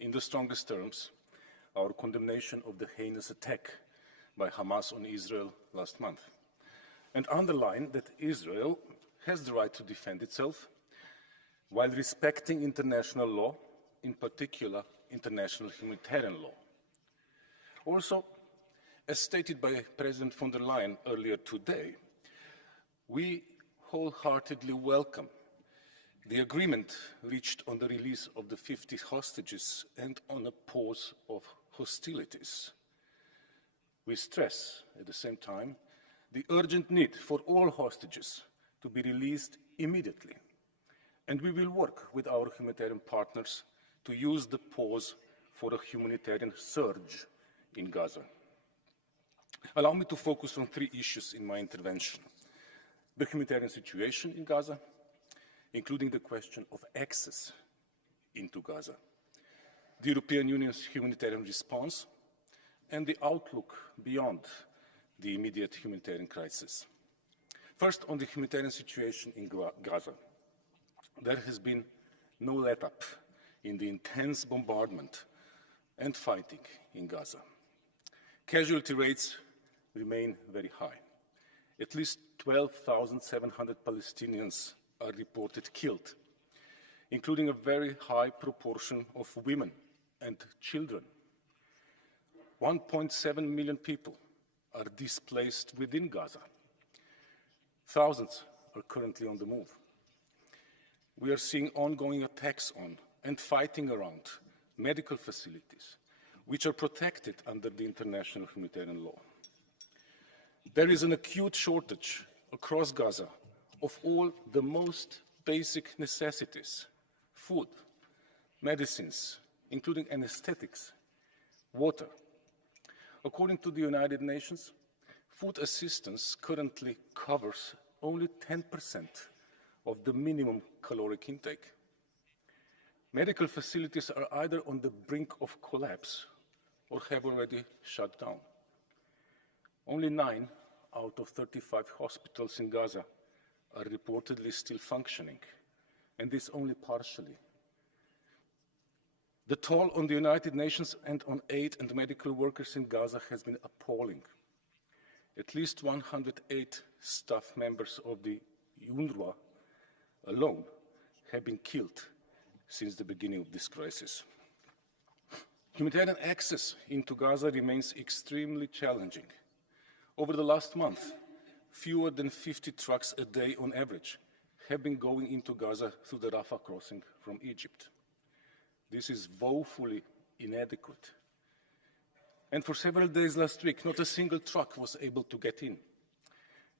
in the strongest terms our condemnation of the heinous attack by Hamas on Israel last month, and underline that Israel has the right to defend itself while respecting international law, in particular international humanitarian law. Also, as stated by President von der Leyen earlier today, we wholeheartedly welcome the agreement reached on the release of the 50 hostages and on a pause of hostilities. We stress, at the same time, the urgent need for all hostages to be released immediately, and we will work with our humanitarian partners to use the pause for a humanitarian surge in Gaza. Allow me to focus on three issues in my intervention: the humanitarian situation in Gaza, including the question of access into Gaza, the European Union's humanitarian response, and the outlook beyond the immediate humanitarian crisis. First, on the humanitarian situation in Gaza. There has been no let-up in the intense bombardment and fighting in Gaza. Casualty rates remain very high. At least 12,700 Palestinians are reported killed, including a very high proportion of women and children. 1.7 million people are displaced within Gaza. Thousands are currently on the move. We are seeing ongoing attacks on and fighting around medical facilities, which are protected under the international humanitarian law. There is an acute shortage across Gaza of all the most basic necessities: food, medicines, including anesthetics, water. According to the United Nations, food assistance currently covers only 10% of the minimum caloric intake. Medical facilities are either on the brink of collapse or have already shut down. Only 9 out of 35 hospitals in Gaza are reportedly still functioning, and this only partially. The toll on the United Nations and on aid and medical workers in Gaza has been appalling. At least 108 staff members of the UNRWA alone have been killed since the beginning of this crisis. Humanitarian access into Gaza remains extremely challenging. Over the last month, fewer than 50 trucks a day on average have been going into Gaza through the Rafah crossing from Egypt. This is woefully inadequate. And for several days last week, not a single truck was able to get in.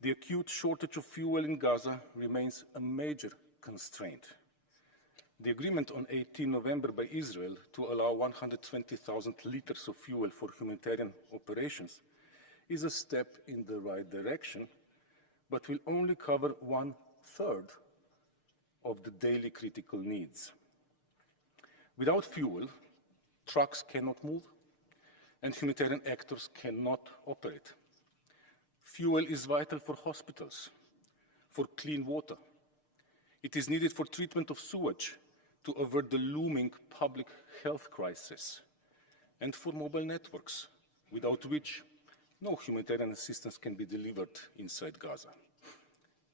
The acute shortage of fuel in Gaza remains a major constraint. The agreement on 18 November by Israel to allow 120,000 liters of fuel for humanitarian operations is a step in the right direction, but will only cover 1/3 of the daily critical needs. Without fuel, trucks cannot move, and humanitarian actors cannot operate. Fuel is vital for hospitals, for clean water. It is needed for treatment of sewage to avert the looming public health crisis, and for mobile networks, without which no humanitarian assistance can be delivered inside Gaza.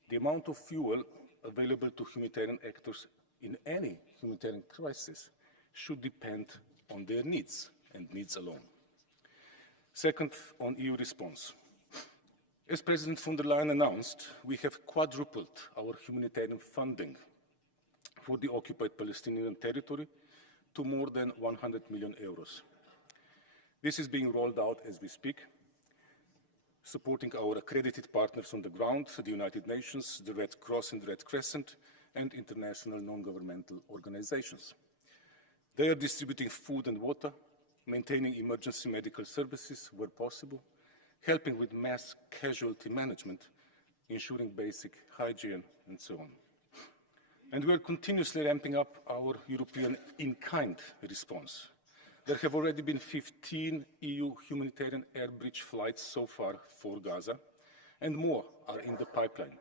The amount of fuel available to humanitarian actors in any humanitarian crisis should depend on their needs and needs alone. Second, on EU response. As President von der Leyen announced, we have quadrupled our humanitarian funding for the occupied Palestinian territory to more than 100 million euros. This is being rolled out as we speak, supporting our accredited partners on the ground, the United Nations, the Red Cross and the Red Crescent, and international non-governmental organizations. They are distributing food and water, maintaining emergency medical services where possible, helping with mass casualty management, ensuring basic hygiene, and so on. And we are continuously ramping up our European in-kind response. There have already been 15 EU humanitarian air bridge flights so far for Gaza, and more are in the pipeline.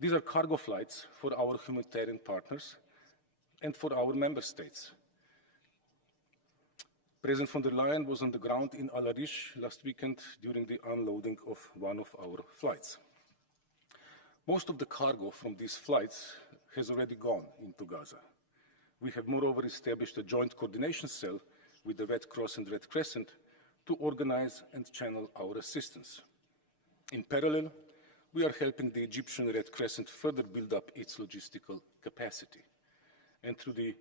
These are cargo flights for our humanitarian partners and for our member states. President von der Leyen was on the ground in Al Arish last weekend during the unloading of one of our flights. Most of the cargo from these flights has already gone into Gaza. We have moreover established a joint coordination cell with the Red Cross and Red Crescent to organize and channel our assistance. In parallel, we are helping the Egyptian Red Crescent further build up its logistical capacity. And through the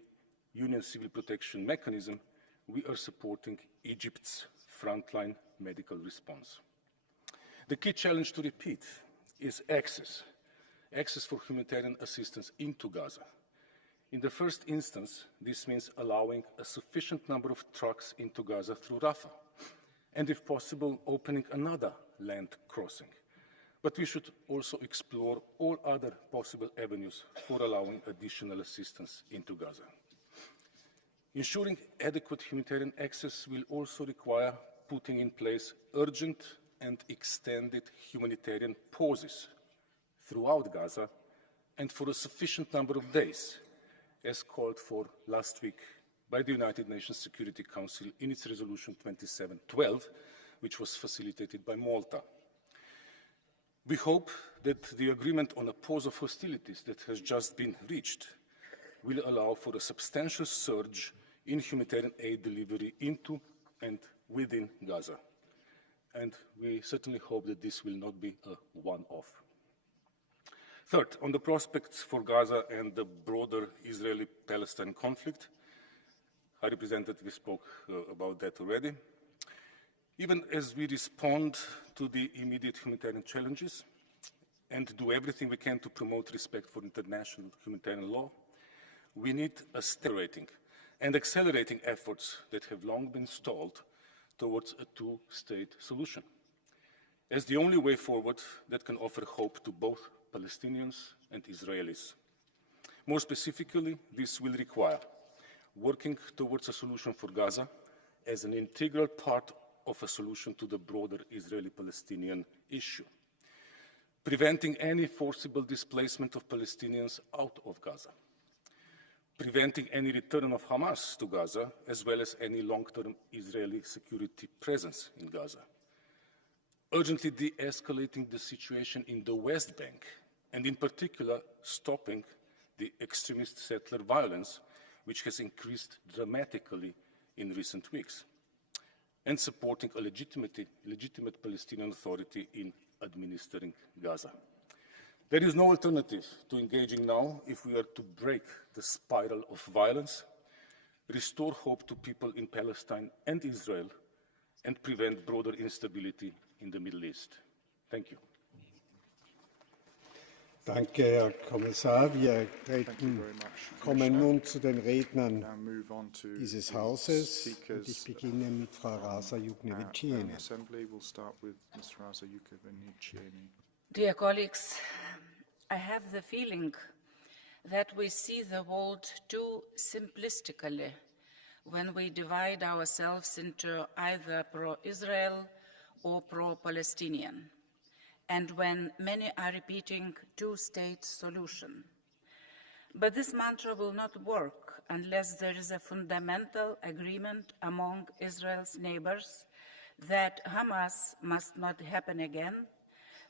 Union Civil Protection Mechanism, we are supporting Egypt's frontline medical response. The key challenge, to repeat, is access for humanitarian assistance into Gaza. In the first instance, this means allowing a sufficient number of trucks into Gaza through Rafah, and if possible, opening another land crossing. But we should also explore all other possible avenues for allowing additional assistance into Gaza. Ensuring adequate humanitarian access will also require putting in place urgent and extended humanitarian pauses throughout Gaza and for a sufficient number of days, as called for last week by the United Nations Security Council in its resolution 2712, which was facilitated by Malta. We hope that the agreement on a pause of hostilities that has just been reached will allow for a substantial surge in humanitarian aid delivery into and within Gaza. And we certainly hope that this will not be a one-off. Third, on the prospects for Gaza and the broader Israeli-Palestine conflict, High Representative spoke about that already. Even as we respond to the immediate humanitarian challenges and do everything we can to promote respect for international humanitarian law, we need accelerating efforts that have long been stalled towards a two-state solution, as the only way forward that can offer hope to both Palestinians and Israelis. More specifically, this will require working towards a solution for Gaza as an integral part of a solution to the broader Israeli-Palestinian issue, preventing any forcible displacement of Palestinians out of Gaza, preventing any return of Hamas to Gaza, as well as any long-term Israeli security presence in Gaza, urgently de-escalating the situation in the West Bank, and in particular, stopping the extremist settler violence, which has increased dramatically in recent weeks, and supporting a legitimate Palestinian Authority in administering Gaza. There is no alternative to engaging now if we are to break the spiral of violence, restore hope to people in Palestine and Israel, and prevent broader instability in the Middle East. Thank you. Danke, Herr Kommissar. Wir kommen nun zu den Rednern dieses Hauses. Und ich beginne mit Frau Rasa Juknevičiene. Dear colleagues, I have the feeling that we see the world too simplistically when we divide ourselves into either pro-Israel or pro-Palestinian, and when many are repeating two-state solution. But this mantra will not work unless there is a fundamental agreement among Israel's neighbors that Hamas must not happen again,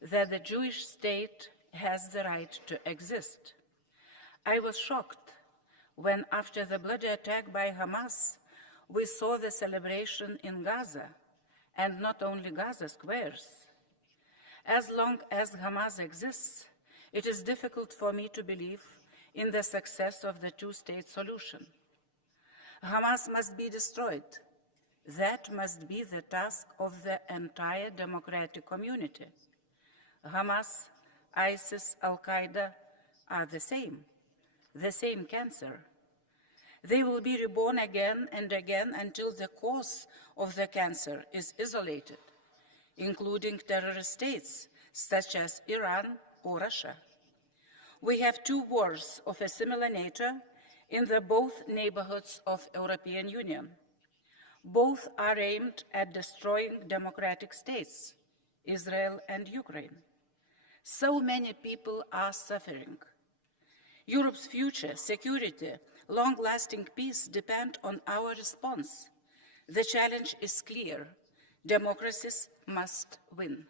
that the Jewish state has the right to exist. I was shocked when, after the bloody attack by Hamas, we saw the celebration in Gaza, and not only Gaza squares. As long as Hamas exists, it is difficult for me to believe in the success of the two-state solution. Hamas must be destroyed. That must be the task of the entire democratic community. Hamas, ISIS, Al-Qaeda are the same cancer. They will be reborn again and again until the cause of the cancer is isolated, including terrorist states such as Iran or Russia. We have two wars of a similar nature in the both neighborhoods of European Union. Both are aimed at destroying democratic states, Israel and Ukraine. So many people are suffering. Europe's future, security, long-lasting peace depend on our response. The challenge is clear. Democracies must win.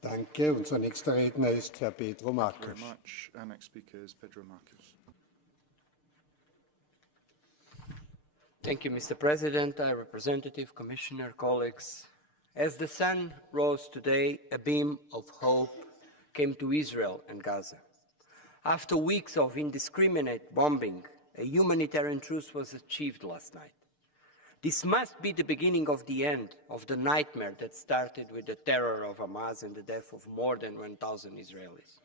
Danke. Unser nächster Redner ist Herr Pedro Marques. Thank you very much. Our next speaker is Pedro Marques. Thank you, Mr. President, High Representative, Commissioner, colleagues. As the sun rose today, a beam of hope came to Israel and Gaza. After weeks of indiscriminate bombing, a humanitarian truce was achieved last night. This must be the beginning of the end of the nightmare that started with the terror of Hamas and the death of more than 1,000 Israelis.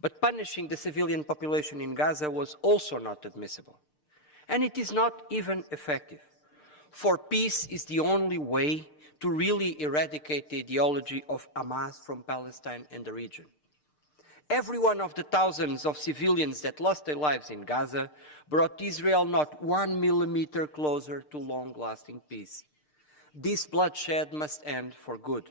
But punishing the civilian population in Gaza was also not admissible. And it is not even effective. For peace is the only way to really eradicate the ideology of Hamas from Palestine and the region. Every one of the thousands of civilians that lost their lives in Gaza brought Israel not 1 millimeter closer to long-lasting peace. This bloodshed must end for good.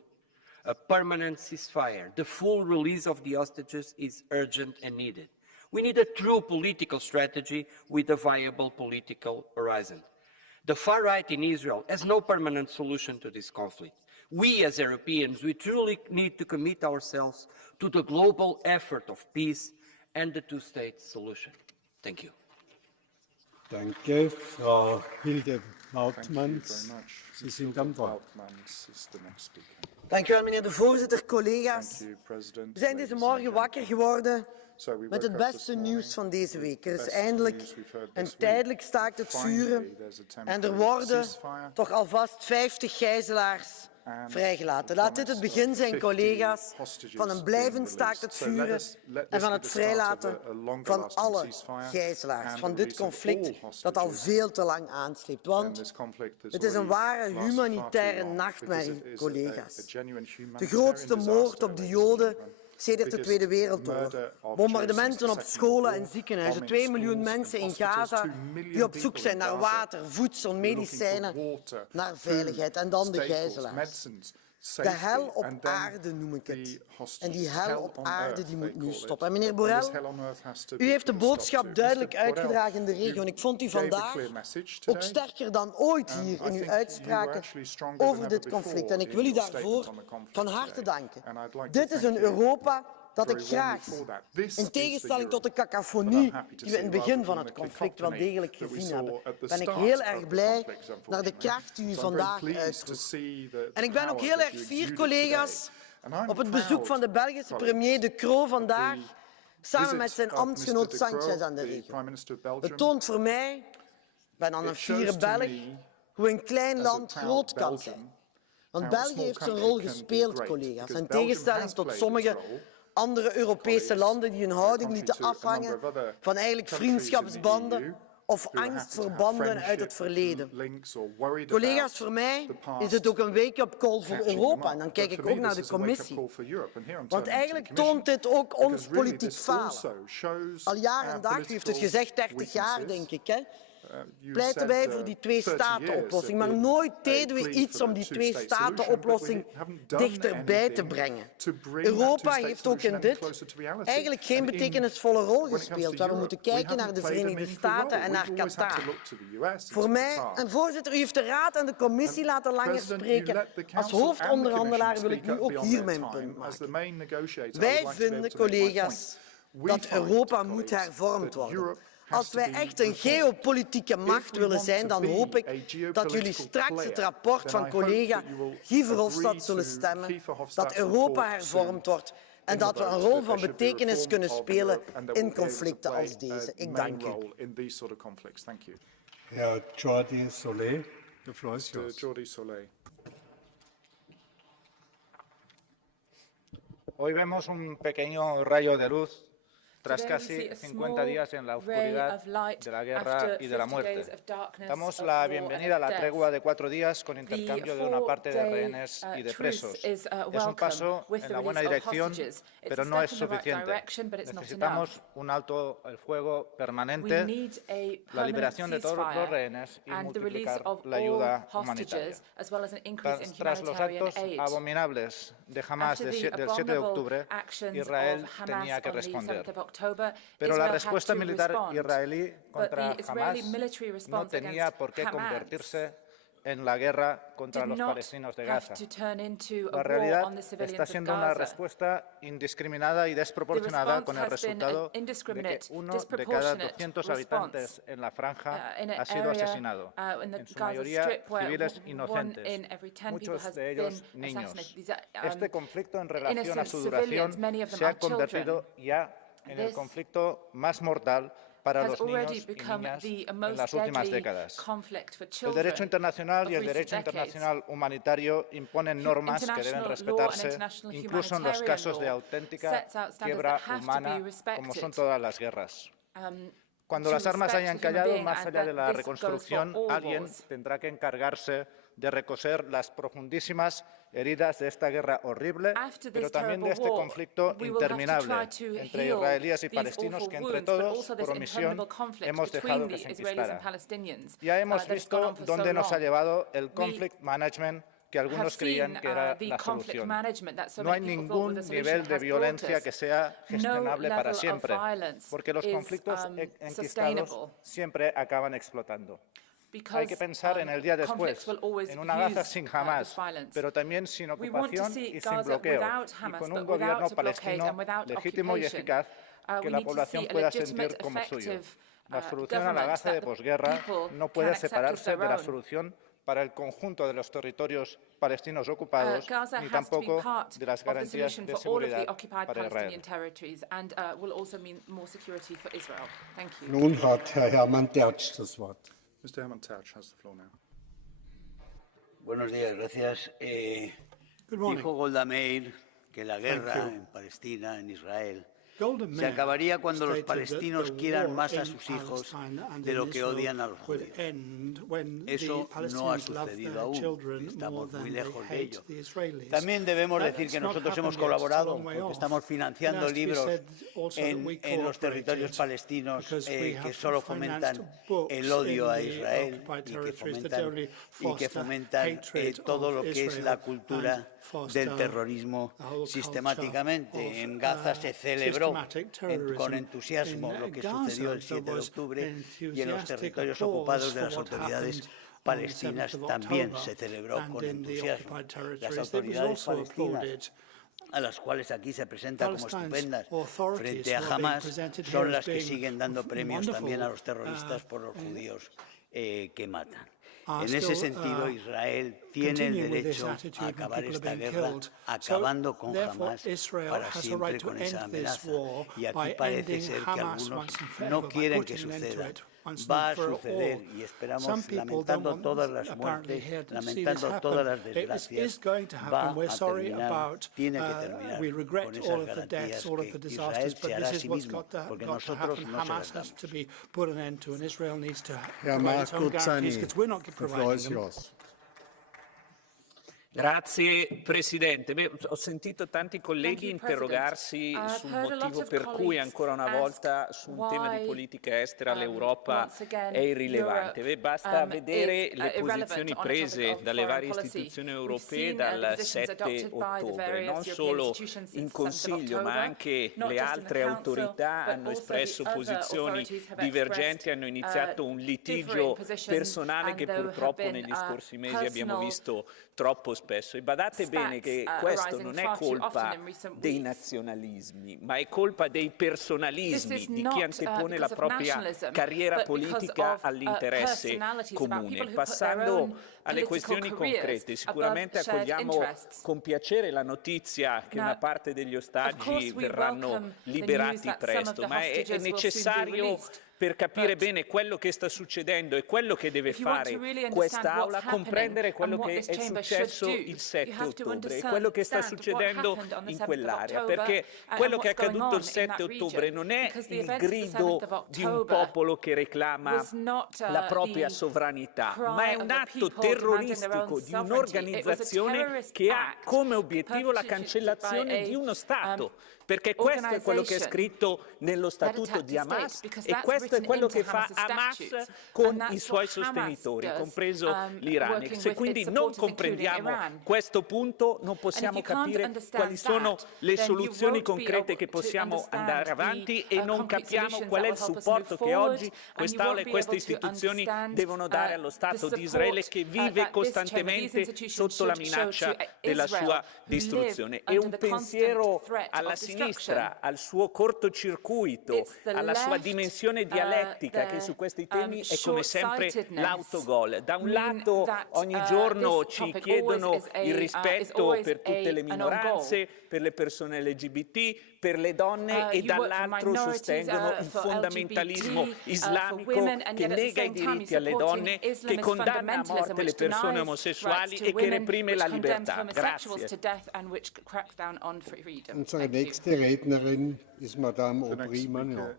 A permanent ceasefire, the full release of the hostages is urgent and needed. We need a true political strategy with a viable political horizon. The far right in Israel has no permanent solution to this conflict. We as Europeans, we truly need to commit ourselves to the global effort of peace and the two-state solution. Thank you. Danke. Frau Hilde Thank you Wautmans, very much. Sie sind am Wort. Wautmans is the next speaker. Dank u wel, meneer de voorzitter, collega's. Thank you, President. We zijn deze Ladies and morgen wakker geworden So we met woke het up beste this morning nieuws van deze with week. the Er is best eindelijk news we've heard een this tijdelijk week. staakt het Finally, vuren there's a en er temporary worden ceasefire. toch alvast 50 gijzelaars vrijgelaten. Laat dit het begin zijn, collega's, van een blijvend staakt het vuren en van het vrijlaten van alle gijzelaars van dit conflict dat al veel te lang aansleept. Want het is een ware humanitaire nachtmerrie, collega's. De grootste moord op de Joden sedert de Tweede Wereldoorlog. Bombardementen op scholen en ziekenhuizen. 2 miljoen mensen in Gaza die op zoek zijn naar water, voedsel, medicijnen, naar veiligheid. En dan de gijzelaars. De hel op aarde noem ik het. En die hel op aarde die moet nu stoppen. En meneer Borrell, u heeft de boodschap duidelijk uitgedragen in de regio. En ik vond u vandaag ook sterker dan ooit hier in uw uitspraken over dit conflict. En ik wil u daarvoor van harte danken. Dit is een Europa dat ik graag zie. In tegenstelling tot de cacophonie die we in het begin van het conflict wel degelijk gezien hebben, ben ik heel erg blij naar de kracht die u vandaag uitroept. En ik ben ook heel erg fier, collega's, op het bezoek van de Belgische premier De Croo vandaag, samen met zijn ambtsgenoot Sanchez aan de regio. Het toont voor mij, ik ben dan een fiere Belg, hoe een klein land groot kan zijn. Want België heeft zijn rol gespeeld, collega's, in tegenstelling tot sommige andere Europese landen die hun houding lieten afhangen van eigenlijk vriendschapsbanden of angst voor banden uit het verleden. Collega's, voor mij is het ook een wake-up call voor Europa. En dan kijk ik ook naar de Commissie. Want eigenlijk toont dit ook ons politiek falen. Al jaar en dag, u heeft het gezegd, 30 jaar denk ik, hè, pleiten wij voor die twee-staten-oplossing. Maar nooit deden we iets om die twee-staten-oplossing dichterbij te brengen. Europa heeft ook in dit eigenlijk geen betekenisvolle rol gespeeld. We moeten kijken naar de Verenigde Staten en naar Qatar. Voor mij, en voorzitter, u heeft de Raad en de Commissie laten langer spreken. Als hoofdonderhandelaar wil ik nu ook hier mijn punt maken. Wij vinden, collega's, dat Europa moet hervormd worden. Als wij echt een geopolitieke macht willen zijn, dan hoop ik dat jullie straks het rapport van collega Guy Verhofstadt zullen stemmen, dat Europa hervormd wordt en dat we een rol van betekenis kunnen spelen in conflicten als deze. Ik dank u. Herr Jordi Solé, the floor is yours. Hoy vemos un pequeño rayo de luz tras casi 50 días en la oscuridad de la guerra y de la muerte. Damos la bienvenida a la tregua de 4 días con intercambio de una parte de rehenes y de presos. Es un paso en la buena dirección, pero no es suficiente. Necesitamos un alto el fuego permanente, la liberación de todos los rehenes y multiplicar la ayuda humanitaria. Tras los actos abominables de Hamas del 7 de octubre, Israel tenía que responder. Pero la respuesta militar israelí contra Hamás no tenía por qué convertirse en la guerra contra los palestinos de Gaza. La realidad está siendo una respuesta indiscriminada y desproporcionada con el resultado de que 1 de cada 200 habitantes en la franja ha sido asesinado, en su mayoría civiles inocentes, muchos de ellos niños. Este conflicto en relación a su duración se ha convertido ya en el conflicto más mortal para los niños y niñas en las últimas décadas. El derecho internacional y el derecho internacional humanitario imponen normas que deben respetarse, incluso en los casos de auténtica quiebra humana, como son todas las guerras. Cuando las armas hayan callado, más allá de la reconstrucción, alguien tendrá que encargarse de recoser las profundísimas heridas de esta guerra horrible, pero también de este conflicto interminable entre israelíes y palestinos que entre todos, por omisión, hemos dejado que se enquistara. Ya hemos visto dónde nos ha llevado el conflict management que algunos creían que era la solución. No hay ningún nivel de violencia que sea gestionable para siempre, porque los conflictos enquistados siempre acaban explotando. Hay que pensar en el día después, en una Gaza sin Hamás, pero también sin ocupación y sin bloqueo, y con un gobierno palestino legítimo y eficaz que la población pueda sentir como suyo. La solución a la Gaza de posguerra no puede separarse de la solución para el conjunto de los territorios palestinos ocupados, ni tampoco de las garantías de seguridad para Israel. Nun hat Herr Hermann Tertsch das Wort. Mr. Herman Tertsch has the floor now. Buenos días, gracias. Dijo Golda Meir que la guerra en Palestina, en Israel, se acabaría cuando los palestinos quieran más a sus hijos de lo que odian a los judíos. Eso no ha sucedido aún, estamos muy lejos de ello. También debemos decir que nosotros hemos colaborado porque estamos financiando libros en los territorios palestinos que solo fomentan el odio a Israel y que fomentan todo lo que es la cultura del terrorismo sistemáticamente. En Gaza se celebró con entusiasmo lo que sucedió el 7 de octubre y en los territorios ocupados de las autoridades palestinas también se celebró con entusiasmo. Las autoridades palestinas, a las cuales aquí se presentan como estupendas frente a Hamás, son las que siguen dando premios también a los terroristas por los judíos que matan. En ese sentido, Israel tiene el derecho a acabar esta guerra, acabando con Hamás para siempre con esa amenaza. Y aquí parece ser que algunos no quieren que suceda. Va a suceder y esperamos, lamentando todas las muertes, lamentando todas las desgracias, va a terminar, tiene que terminar con esas garantías que Israel se hará a sí mismo, porque nosotros no se las damos. Herr Marcuzzani, the floor is yours. Grazie Presidente. Ho sentito tanti colleghi interrogarsi sul motivo per cui ancora una volta su un tema di politica estera l'Europa è irrilevante. Basta vedere le posizioni prese dalle varie istituzioni europee dal 7 ottobre. Non solo in Consiglio, ma anche le altre autorità hanno espresso posizioni divergenti, hanno iniziato un litigio personale che purtroppo negli scorsi mesi abbiamo visto troppo spesso. E badate bene che questo non è colpa dei nazionalismi, ma è colpa dei personalismi, di chi antepone la propria carriera politica all'interesse comune. Passando alle questioni concrete, sicuramente accogliamo con piacere la notizia che una parte degli ostaggi verranno liberati presto, ma è necessario, per capire bene quello che sta succedendo e quello che deve fare quest'Aula, comprendere quello che è successo il 7 ottobre e quello che sta succedendo in quell'area, perché quello che è accaduto il 7 ottobre non è il grido di un popolo che reclama la propria sovranità, ma è un atto terroristico di un'organizzazione che ha come obiettivo la cancellazione di uno Stato, perché questo è quello che è scritto nello Statuto di Hamas e questo questo è quello che fa Hamas con i suoi sostenitori, compreso l'Iran. E se quindi non comprendiamo questo punto, non possiamo capire quali sono le soluzioni concrete che possiamo andare avanti e non capiamo qual è il supporto che oggi quest'Aula e queste istituzioni devono dare allo Stato di Israele, che vive costantemente sotto la minaccia della sua distruzione. E un pensiero alla sinistra, al suo cortocircuito, alla sua dimensione dialettica, che su questi temi è come sempre l'autogol. Da un lato ogni giorno ci chiedono il rispetto per tutte le minoranze, per le persone LGBT, per le donne, e dall'altro sostengono un fondamentalismo islamico che nega i diritti alle donne, che condanna a morte le persone omosessuali e che reprime la libertà. Grazie. Unsere nächste Rednerin ist Madame Aubry-Manon.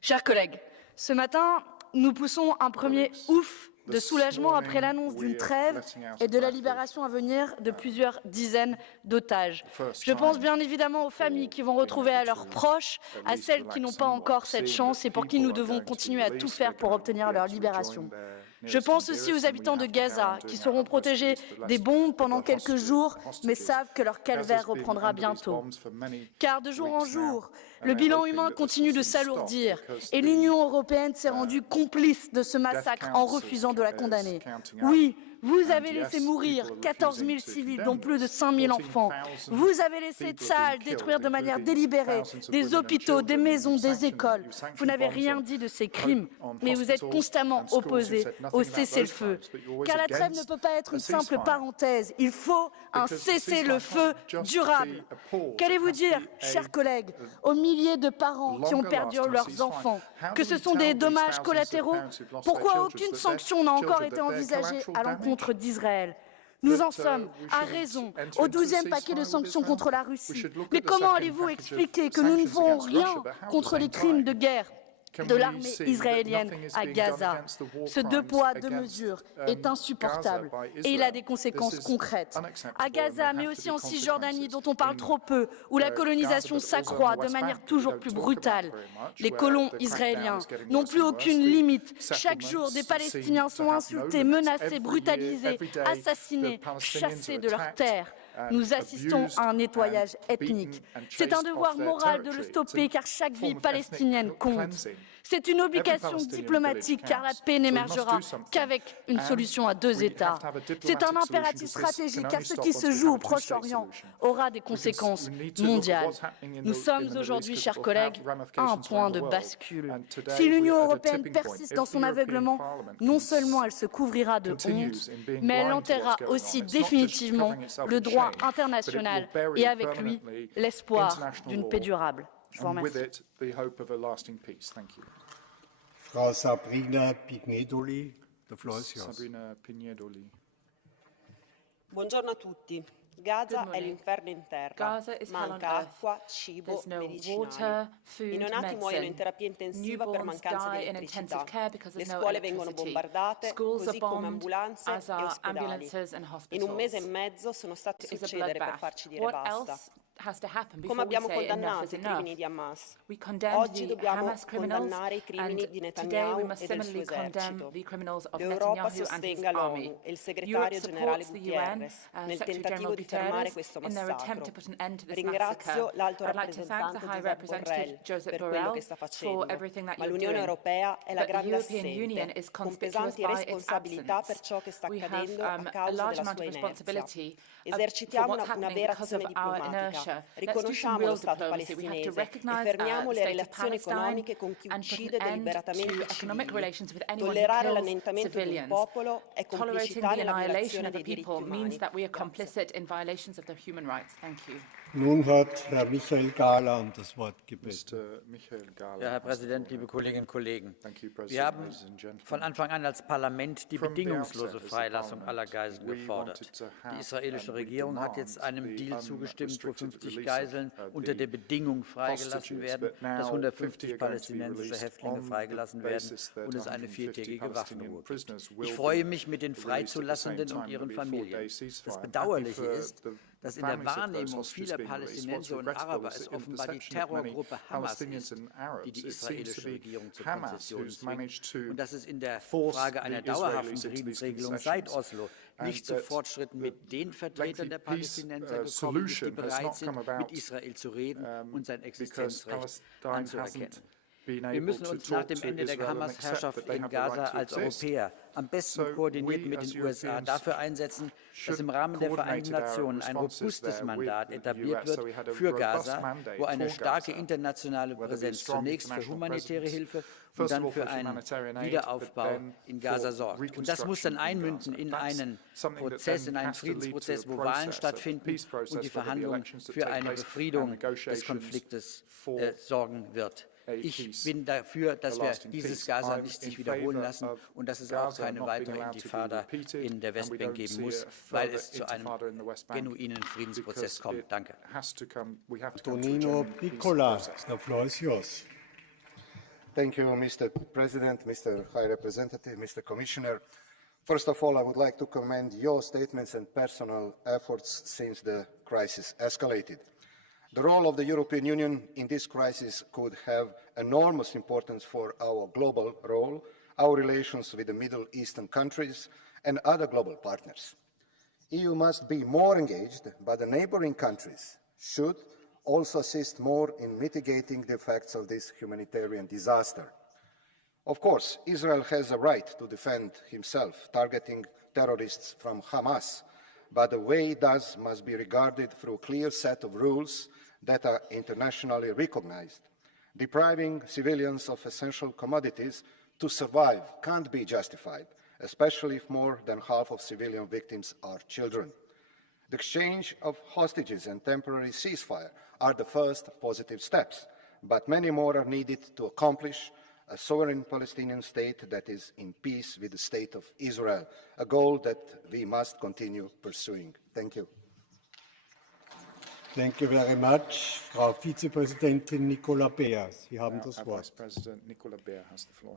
Chers collègues, ce matin, nous poussons un premier ouf de soulagement après l'annonce d'une trêve et de la libération à venir de plusieurs dizaines d'otages. Je pense bien évidemment aux familles qui vont retrouver à leurs proches, à celles qui n'ont pas encore cette chance et pour qui nous devons continuer à tout faire pour obtenir leur libération. Je pense aussi aux habitants de Gaza qui seront protégés des bombes pendant quelques jours, mais savent que leur calvaire reprendra bientôt. Car de jour en jour, le bilan humain continue de s'alourdir et l'Union européenne s'est rendue complice de ce massacre en refusant de la condamner. Oui, vous avez laissé mourir 14 000 civils, dont plus de 5 000 enfants. Vous avez laissé Tsahal détruire de manière délibérée des hôpitaux, des maisons, des écoles. Vous n'avez rien dit de ces crimes, mais vous êtes constamment opposés au cessez-le-feu. Car la trêve ne peut pas être une simple parenthèse. Il faut un cessez-le-feu durable. Qu'allez-vous dire, chers collègues, aux milliers de parents qui ont perdu leurs enfants, que ce sont des dommages collatéraux? Pourquoi aucune sanction n'a encore été envisagée à l'encontre d'Israël? Nous en sommes, à raison, au 12e paquet de sanctions contre la Russie. Mais comment allez-vous expliquer que nous ne ferons rien contre les crimes de guerre de l'armée israélienne à Gaza? Ce deux poids, deux mesures est insupportable et il a des conséquences concrètes. À Gaza, mais aussi en Cisjordanie, dont on parle trop peu, où la colonisation s'accroît de manière toujours plus brutale. Les colons israéliens n'ont plus aucune limite. Chaque jour, des Palestiniens sont insultés, menacés, brutalisés, assassinés, chassés de leurs terres. Nous assistons à un nettoyage ethnique. C'est un devoir moral de le stopper car chaque vie palestinienne compte. C'est une obligation diplomatique car la paix n'émergera qu'avec une solution à deux États. C'est un impératif stratégique car ce qui se joue au Proche-Orient aura des conséquences mondiales. Nous sommes aujourd'hui, chers collègues, à un point de bascule. Si l'Union européenne persiste dans son aveuglement, non seulement elle se couvrira de honte, mais elle enterrera aussi définitivement le droit international et avec lui l'espoir d'une paix durable. Je vous remercie. Frau Sabrina Pignedoli, the floor is yours. Buongiorno a tutti. Gaza è l'inferno in terra, manca acqua, cibo, medicinali. I neonati muoiono in terapia intensiva per mancanza di elettricità. Le scuole vengono bombardate, così come ambulanze e ospedali. In un mese e mezzo sono stati uccidere per farci dire basta. Come abbiamo condannato i crimini di Hamas, oggi dobbiamo condannare i crimini di Netanyahu e del suo esercito. L'Europa sostenga l'ONU e il segretario generale Guterres nel tentativo di fermare questo massacro. Ringrazio l'alto rappresentante Josep Borrell per quello che sta facendo, ma l'Unione Europea è la grande assente, con pesanti responsabilità per ciò che sta accadendo a causa della sua inerzia. Esercitiamo una vera azione diplomatica. Riconosciamo lo Stato palestinese e fermiamo le relazioni economiche con chi uccide deliberatamente civili. Tollerare l'annientamento di un popolo è complicità nella violazione dei diritti umani. Nun hat Herr Michael Gahler das Wort gebeten. Ja, Herr Präsident, liebe Kolleginnen und Kollegen! Wir haben von Anfang an als Parlament die bedingungslose Freilassung aller Geiseln gefordert. Die israelische Regierung hat jetzt einem Deal zugestimmt, wo 5 150 Geiseln unter der Bedingung freigelassen werden, dass 150 palästinensische Häftlinge freigelassen werden und es eine 4-tägige Waffenruhe gibt. Ich freue mich mit den Freizulassenden und ihren Familien. Das Bedauerliche ist, dass in der Wahrnehmung vieler Palästinenser und Araber es offenbar die Terrorgruppe Hamas ist, die die israelische Regierung zur Konzession zwingt und dass es in der Frage einer dauerhaften Friedensregelung seit Oslo nicht zu Fortschritten mit den Vertretern der Palästinenser gekommen ist, die bereit sind, mit Israel zu reden und sein Existenzrecht anzuerkennen. Wir müssen uns nach dem Ende der Hamas-Herrschaft in Gaza als Europäer am besten koordiniert mit den USA dafür einsetzen, dass im Rahmen der Vereinten Nationen ein robustes Mandat etabliert wird für Gaza, wo eine starke internationale Präsenz zunächst für humanitäre Hilfe und dann für einen Wiederaufbau in Gaza sorgt. Und das muss dann einmünden in einen Prozess, in einen Friedensprozess, wo Wahlen stattfinden und die Verhandlungen für eine Befriedung des Konfliktes sorgen wird. Ich bin dafür, dass wir dieses Gaza nicht sich wiederholen lassen und dass es auch keine weitere Intifada in der Westbank geben muss, weil es zu einem genuinen Friedensprozess kommt. Danke. Tonino Piccola, the floor is yours. Thank you, Mr. President, Mr. High Representative, Mr. Commissioner. First of all, I would like to commend your statements and personal efforts since the crisis escalated. The role of the European Union in this crisis could have enormous importance for our global role, our relations with the Middle Eastern countries and other global partners. EU must be more engaged, but the neighboring countries should also assist more in mitigating the effects of this humanitarian disaster. Of course, Israel has a right to defend himself, targeting terrorists from Hamas, but the way it does must be regarded through a clear set of rules that are internationally recognized. Depriving civilians of essential commodities to survive can't be justified, especially if more than half of civilian victims are children. The exchange of hostages and temporary ceasefire are the first positive steps, but many more are needed to accomplish a sovereign Palestinian state that is in peace with the state of Israel, a goal that we must continue pursuing. Thank you. Thank you very much. Frau Vizepräsidentin Nicola Beer, Sie haben das Wort.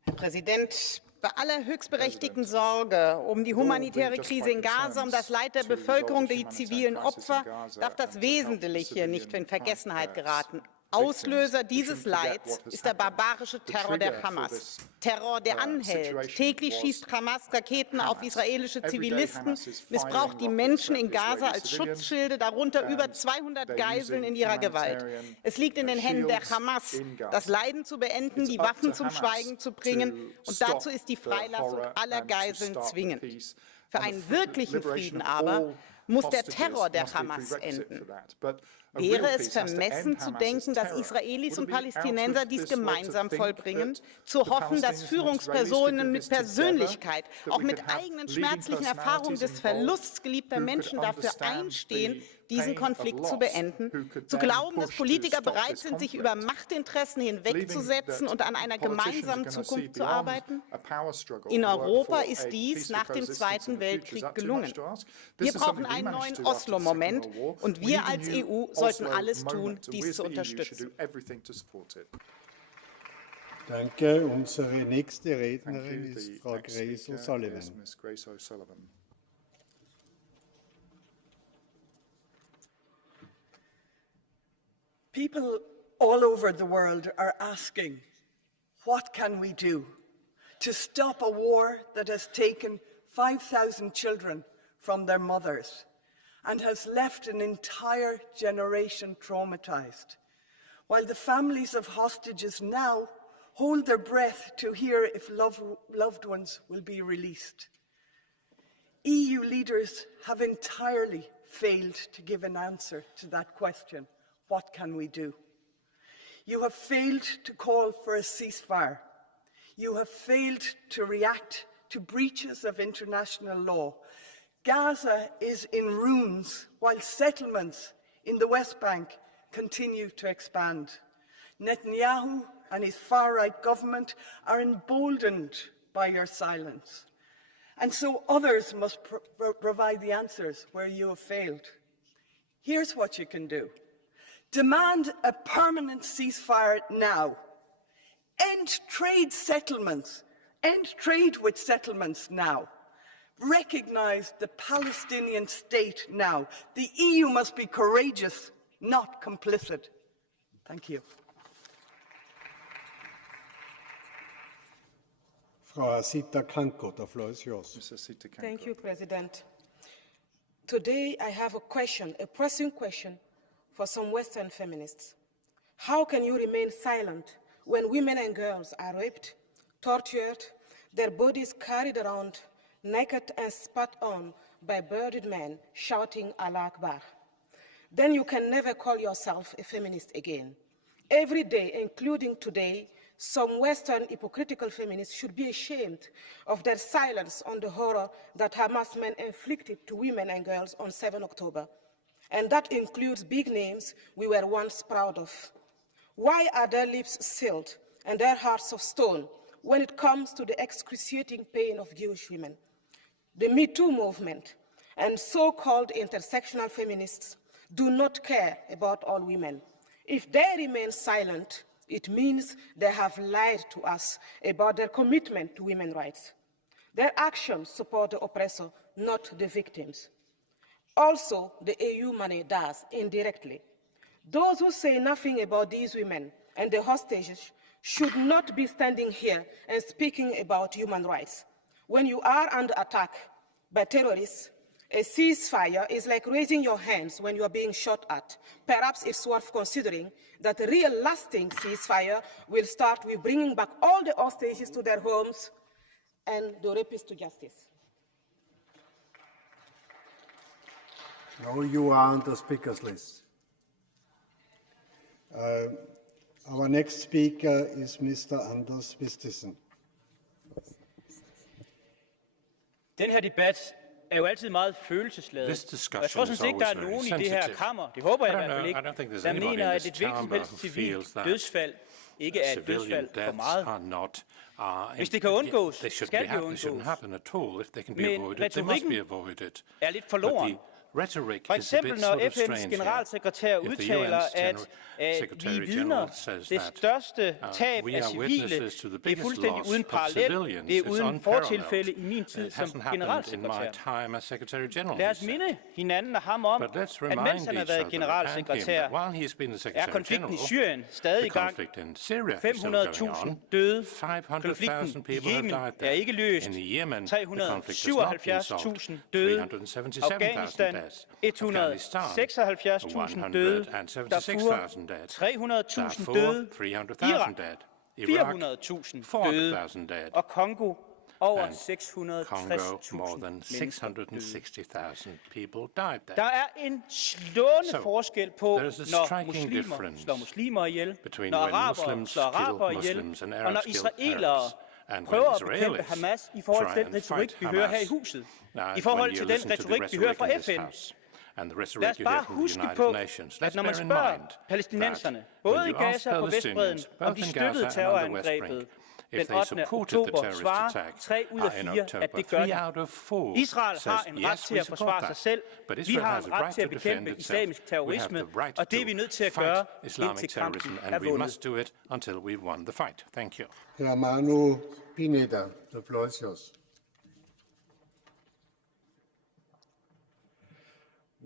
Herr Präsident, bei aller höchstberechtigten Sorge um die humanitäre Krise in Gaza, um das Leid der Bevölkerung, die zivilen Opfer, darf das Wesentliche nicht in Vergessenheit geraten. Auslöser dieses Leids ist der barbarische Terror der Hamas. Terror, der anhält. Täglich schießt Hamas Raketen auf israelische Zivilisten, missbraucht die Menschen in Gaza als Schutzschilde, darunter über 200 Geiseln in ihrer Gewalt. Es liegt in den Händen der Hamas, das Leiden zu beenden, die Waffen zum Schweigen zu bringen, und dazu ist die Freilassung aller Geiseln zwingend. Für einen wirklichen Frieden aber muss der Terror der Hamas enden. Wäre es vermessen zu denken, dass Israelis und Palästinenser dies gemeinsam vollbringen, zu hoffen, dass Führungspersonen mit Persönlichkeit, auch mit eigenen schmerzlichen Erfahrungen des Verlusts geliebter Menschen dafür einstehen, diesen Konflikt zu beenden, zu glauben, dass Politiker bereit sind, sich über Machtinteressen hinwegzusetzen und an einer gemeinsamen Zukunft zu arbeiten? In Europa ist dies nach dem Zweiten Weltkrieg gelungen. Wir brauchen einen neuen Oslo-Moment, und wir als EU sollten alles tun, dies zu unterstützen. Danke. Unsere nächste Rednerin ist Frau Grace O'Sullivan. People all over the world are asking, what can we do to stop a war that has taken 5,000 children from their mothers and has left an entire generation traumatized, while the families of hostages now hold their breath to hear if loved ones will be released. EU leaders have entirely failed to give an answer to that question. What can we do? You have failed to call for a ceasefire. You have failed to react to breaches of international law. Gaza is in ruins while settlements in the West Bank continue to expand. Netanyahu and his far-right government are emboldened by your silence. And so others must provide the answers where you have failed. Here's what you can do. Demand a permanent ceasefire now. End trade settlements. End trade with settlements now. Recognize the Palestinian state now. The EU must be courageous, not complicit. Thank you. Frau Sita Kanko, the floor is yours. Thank you, President. Today I have a question, a pressing question for some Western feminists. How can you remain silent when women and girls are raped, tortured, their bodies carried around naked and spat on by bearded men shouting Allah Akbar? Then you can never call yourself a feminist again. Every day, including today, some Western hypocritical feminists should be ashamed of their silence on the horror that Hamas men inflicted to women and girls on 7 October. And that includes big names we were once proud of. Why are their lips sealed and their hearts of stone when it comes to the excruciating pain of Jewish women? The Me Too movement and so-called intersectional feminists do not care about all women. If they remain silent, it means they have lied to us about their commitment to women's rights. Their actions support the oppressor, not the victims. Also, the EU money does, indirectly. Those who say nothing about these women and the hostages should not be standing here and speaking about human rights. When you are under attack by terrorists, a ceasefire is like raising your hands when you are being shot at. Perhaps it's worth considering that a real lasting ceasefire will start with bringing back all the hostages to their homes and the rapists to justice. Now you are on the speakers list. Our next speaker is Mr. Anders Vistisen. Den her debat er jo altid meget følelsesladet. Jeg tror sådan set ikke, der er nogen i det her kammer, det håber jeg i hvert fald ikke, der mener, at et hvilket som helst civilt dødsfald ikke er et dødsfald for meget. Hvis det kan undgås, skal det undgås. Men retorikken er lidt forloren. For eksempel når FN's generalsekretær udtaler, at vi er vidner det største tab af civile, det er fuldstændig uden parallel, det er uden fortilfælde i min tid som generalsekretær. Lad os minde hinanden og ham om, at mens han har været generalsekretær, er konflikten i Syrien stadig i gang. 500.000 døde. Konflikten i Yemen er ikke løst. 377.000 døde. Afghanistan 176.000 døde, Darfur 300.000 døde, Irak 400.000 døde, og Kongo over 660.000 mennesker døde. Der er en slående forskel på, når muslimer slår muslimer ihjel, når arabere slår arabere ihjel, og når israelere prøver at bekæmpe Hamas i forhold til den retorik, vi hører her i huset, i forhold til den retorik, vi hører fra FN. Lad os bare huske på, at når man spørger palæstinenserne, både i Gaza og på Vestbredden, om de støttede terrorangrebet den 8. oktober, svarer 3 ud af 4, at det gør de. Israel har en ret til at forsvare sig selv. Vi har en ret til at bekæmpe islamisk terrorisme, og det er vi nødt til at gøre, indtil kampen er vundet. Herr Manu Pineda, the floor is yours.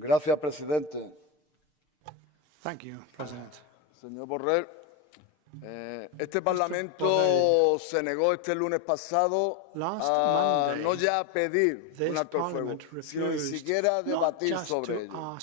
Gracias, presidente. Thank you, President. Señor Borrell, este Parlamento se negó este lunes pasado a no ya pedir un alto el fuego, sino ni siquiera debatir sobre ello.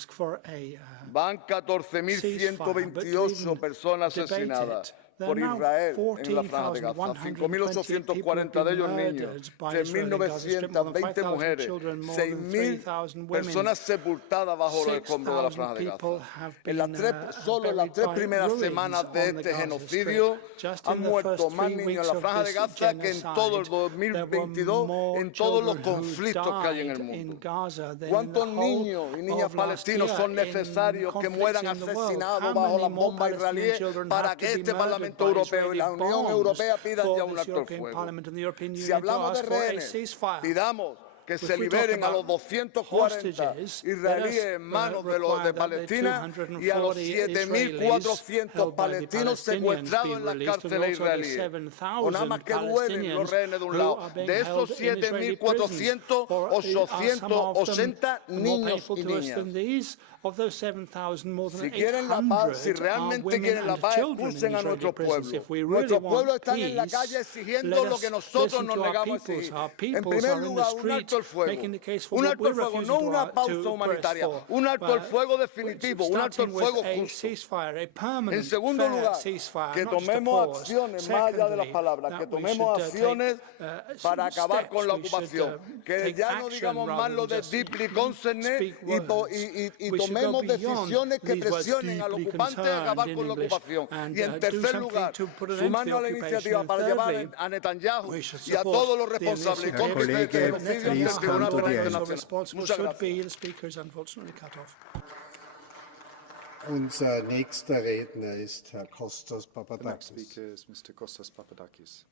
Van 14.128 personas asesinadas por Israel en la Franja de Gaza, 5.840 de ellos niños, 3.920 mujeres, 6.000 personas sepultadas bajo los escombros de la Franja de Gaza. Solo en las 3 primeras semanas de este genocidio han muerto más niños en la Franja de Gaza que en todo el 2022 en todos los conflictos que hay en el mundo. ¿Cuántos niños y niñas palestinos son necesarios que mueran asesinados bajo las bombas israelíes para que este Parlamento Europeo y la Unión Europea pidan ya un alto el fuego? Si hablamos de rehenes, pidamos que se liberen a los 240 israelíes en manos de los de Palestina y a los 7.400 palestinos secuestrados en las cárceles israelíes. O nada más que duelen los rehenes de un lado. De esos 7.400, 880 niños y niñas. Si quieren la paz, si realmente quieren la paz, expulsen a nuestro pueblo. Nuestro pueblo está en la calle exigiendo lo que nosotros nos negamos a exigir. En primer lugar, un alto el fuego. Un alto el fuego, no una pausa humanitaria. Un alto el fuego definitivo, un alto el fuego justo. En segundo lugar, que tomemos acciones más allá de las palabras, que tomemos acciones para acabar con la ocupación. Que ya no digamos más lo de deeply concerned y tomemos decisiones que presionen al ocupante a acabar con la ocupación. Y en tercer lugar, sumarnos a la iniciativa para llevar a Netanyahu y a todos los responsables y cómplices de genocidio ante el Tribunal Penal Internacional. Muchas gracias. Unser nächster Redner ist Herr Kostas Papadakis.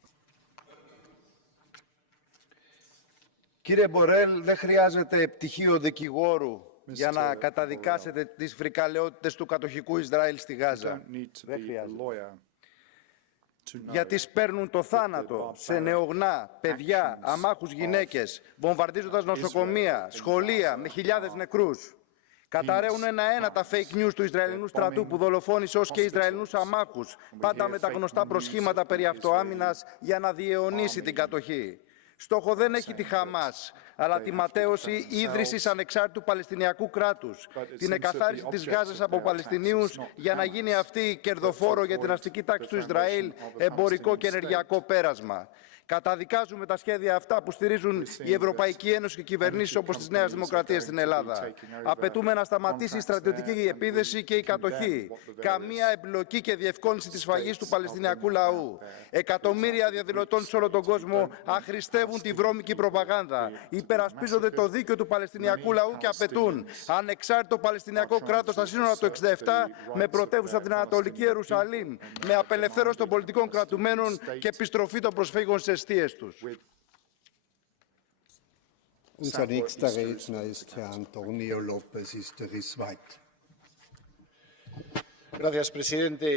Κύριε Μπορέλ, δεν χρειάζεται πτυχίο δικηγόρου για να καταδικάσετε τις φρικαλαιότητες του κατοχικού Ισραήλ στη Γάζα. Δεν χρειάζεται. Γιατί σπέρνουν το θάνατο σε νεογνά, παιδιά, αμάχους γυναίκες, βομβαρδίζοντας νοσοκομεία, σχολεία με χιλιάδες νεκρούς. Καταραίουν ένα-ένα τα fake news του Ισραηλινού στρατού που δολοφόνησε ως και Ισραηλινούς αμάχους, πάντα με τα γνωστά προσχήματα περί αυτοάμυνας για να διαιωνίσει την κατοχή. Στόχο δεν έχει τη Χαμάς, αλλά τη ματαίωση ίδρυσης ανεξάρτητου Παλαιστινιακού κράτους, την εκαθάριση της Γάζας από Παλαιστινίους για να γίνει αυτή κερδοφόρο για την αστική τάξη του Ισραήλ, εμπορικό και ενεργειακό πέρασμα. Καταδικάζουμε τα σχέδια αυτά που στηρίζουν η Ευρωπαϊκή Ένωση και κυβερνήσεις όπως της Νέας Δημοκρατίας στην Ελλάδα. Απαιτούμε να σταματήσει η στρατιωτική επίδεση και η κατοχή. Καμία εμπλοκή και διευκόλυνση της σφαγής του Παλαιστινιακού λαού. Εκατομμύρια διαδηλωτών σε όλο τον κόσμο αχρηστεύουν τη βρώμικη προπαγάνδα. Υπερασπίζονται το δίκαιο του Παλαιστινιακού λαού και απαιτούν ανεξάρτητο Παλαιστινιακό κράτος στα σύνορα του 1967 με πρωτεύουσα την Ανατολική Ιερουσαλήμ, με απελευθέρωση των πολιτικών κρατουμένων και επιστροφή των προσφύγων σε Unser nächster Redner ist Herr Antonio López Istúriz. Gracias, presidente.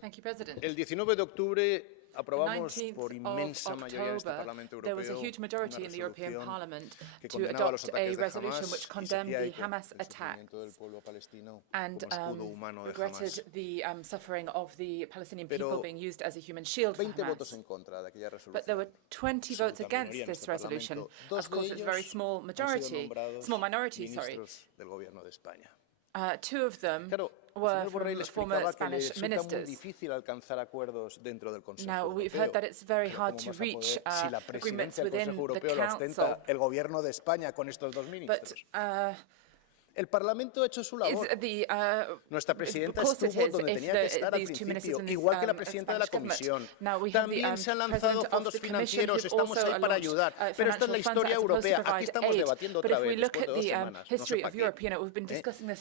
Thank you, President. El 19 de octubre aprobamos por inmensa mayoría en este Parlamento Europeo there was a huge majority in the European Parliament to adopt a resolution which condemned the Hamas attack and regretted the suffering of the Palestinian people being used as a human shield for Hamas. But there were 20 votes against this resolution. Of course, it's a very small minority, two of them were from former Spanish ministers. Now, we've heard that it's very hard to reach agreements within the Council. But el Parlamento ha hecho su labor. Nuestra presidenta estuvo donde tenía que estar al principio, igual que la presidenta de la Comisión. También se han lanzado fondos financieros, estamos ahí para ayudar. Pero esta es la historia europea. Aquí estamos debatiendo otra vez después de 2 semanas. No sé para qué.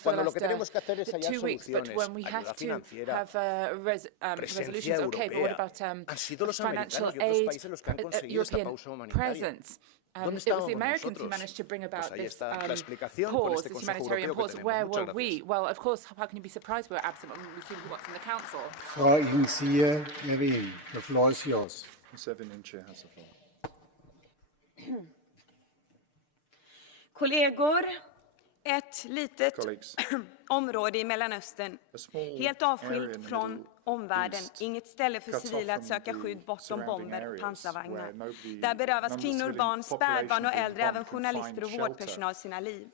Cuando lo que tenemos que hacer es hallar soluciones, ayuda financiera, presencia europea. Han sido los americanos y otros países los que han conseguido esta pausa humanitaria. It was the Americans who managed to bring about this pause, this humanitarian pause. Where were we? Well, of course, how can you be surprised we were absent when we've seen what's in the Council? Frau Insier Levin, the floor is yours. Kollegor, ett litet område i Mellanöstern, helt avskilt från omvärlden, inget ställe för civila att söka skydd bortom bomber och pansarvagnar. Där berövas kvinnor, barn, spädbarn och äldre, även journalister och vårdpersonal sina liv.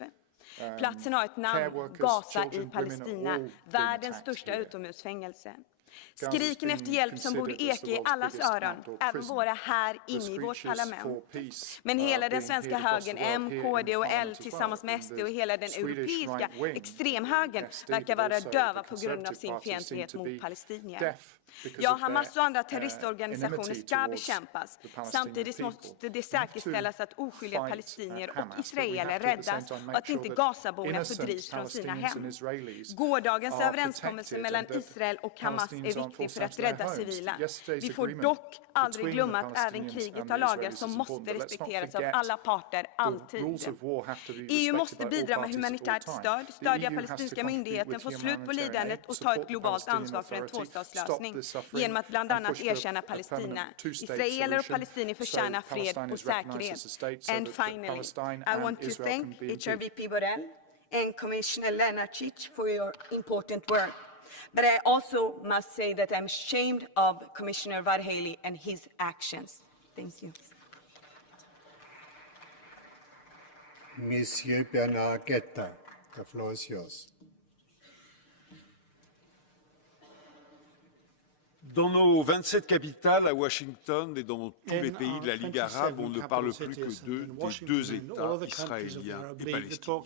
Platsen har ett namn, Gaza i Palestina, världens största utomhusfängelse. Skriken efter hjälp som borde eka i allas öron, även våra här inne i vårt parlament. Men hela den svenska högern, M, KD och L tillsammans med SD och hela den europeiska extremhögern verkar vara döva på grund av sin fientlighet mot palestinier. Ja, Hamas och andra terroristorganisationer ska bekämpas. Samtidigt måste det säkerställas att oskyldiga palestinier och israeler räddas och att inte Gazaborna fördrivs från sina hem. Gårdagens överenskommelse mellan Israel och Hamas är viktig för att rädda civila. Vi får dock aldrig glömma att även kriget har lagar som måste respekteras av alla parter, alltid. EU måste bidra med humanitärt stöd, stödja palestinska myndigheten, få slut på lidandet och ta ett globalt ansvar för en tvåstatslösning genom att bland annat erkänna Palestina. Israeler och palestinier förtjänar fred och säkerhet. And finally, I want to thank HRVP Borrell and Commissioner Lenarčić for your important work. But I also must say that I'm ashamed of Commissioner Varhelyi and his actions. Thank you. Monsieur Bernard Guetta, the floor is yours. Dans nos 27 capitales, à Washington et dans tous les pays de la Ligue arabe, on ne parle plus que des deux États, israéliens et palestiniens.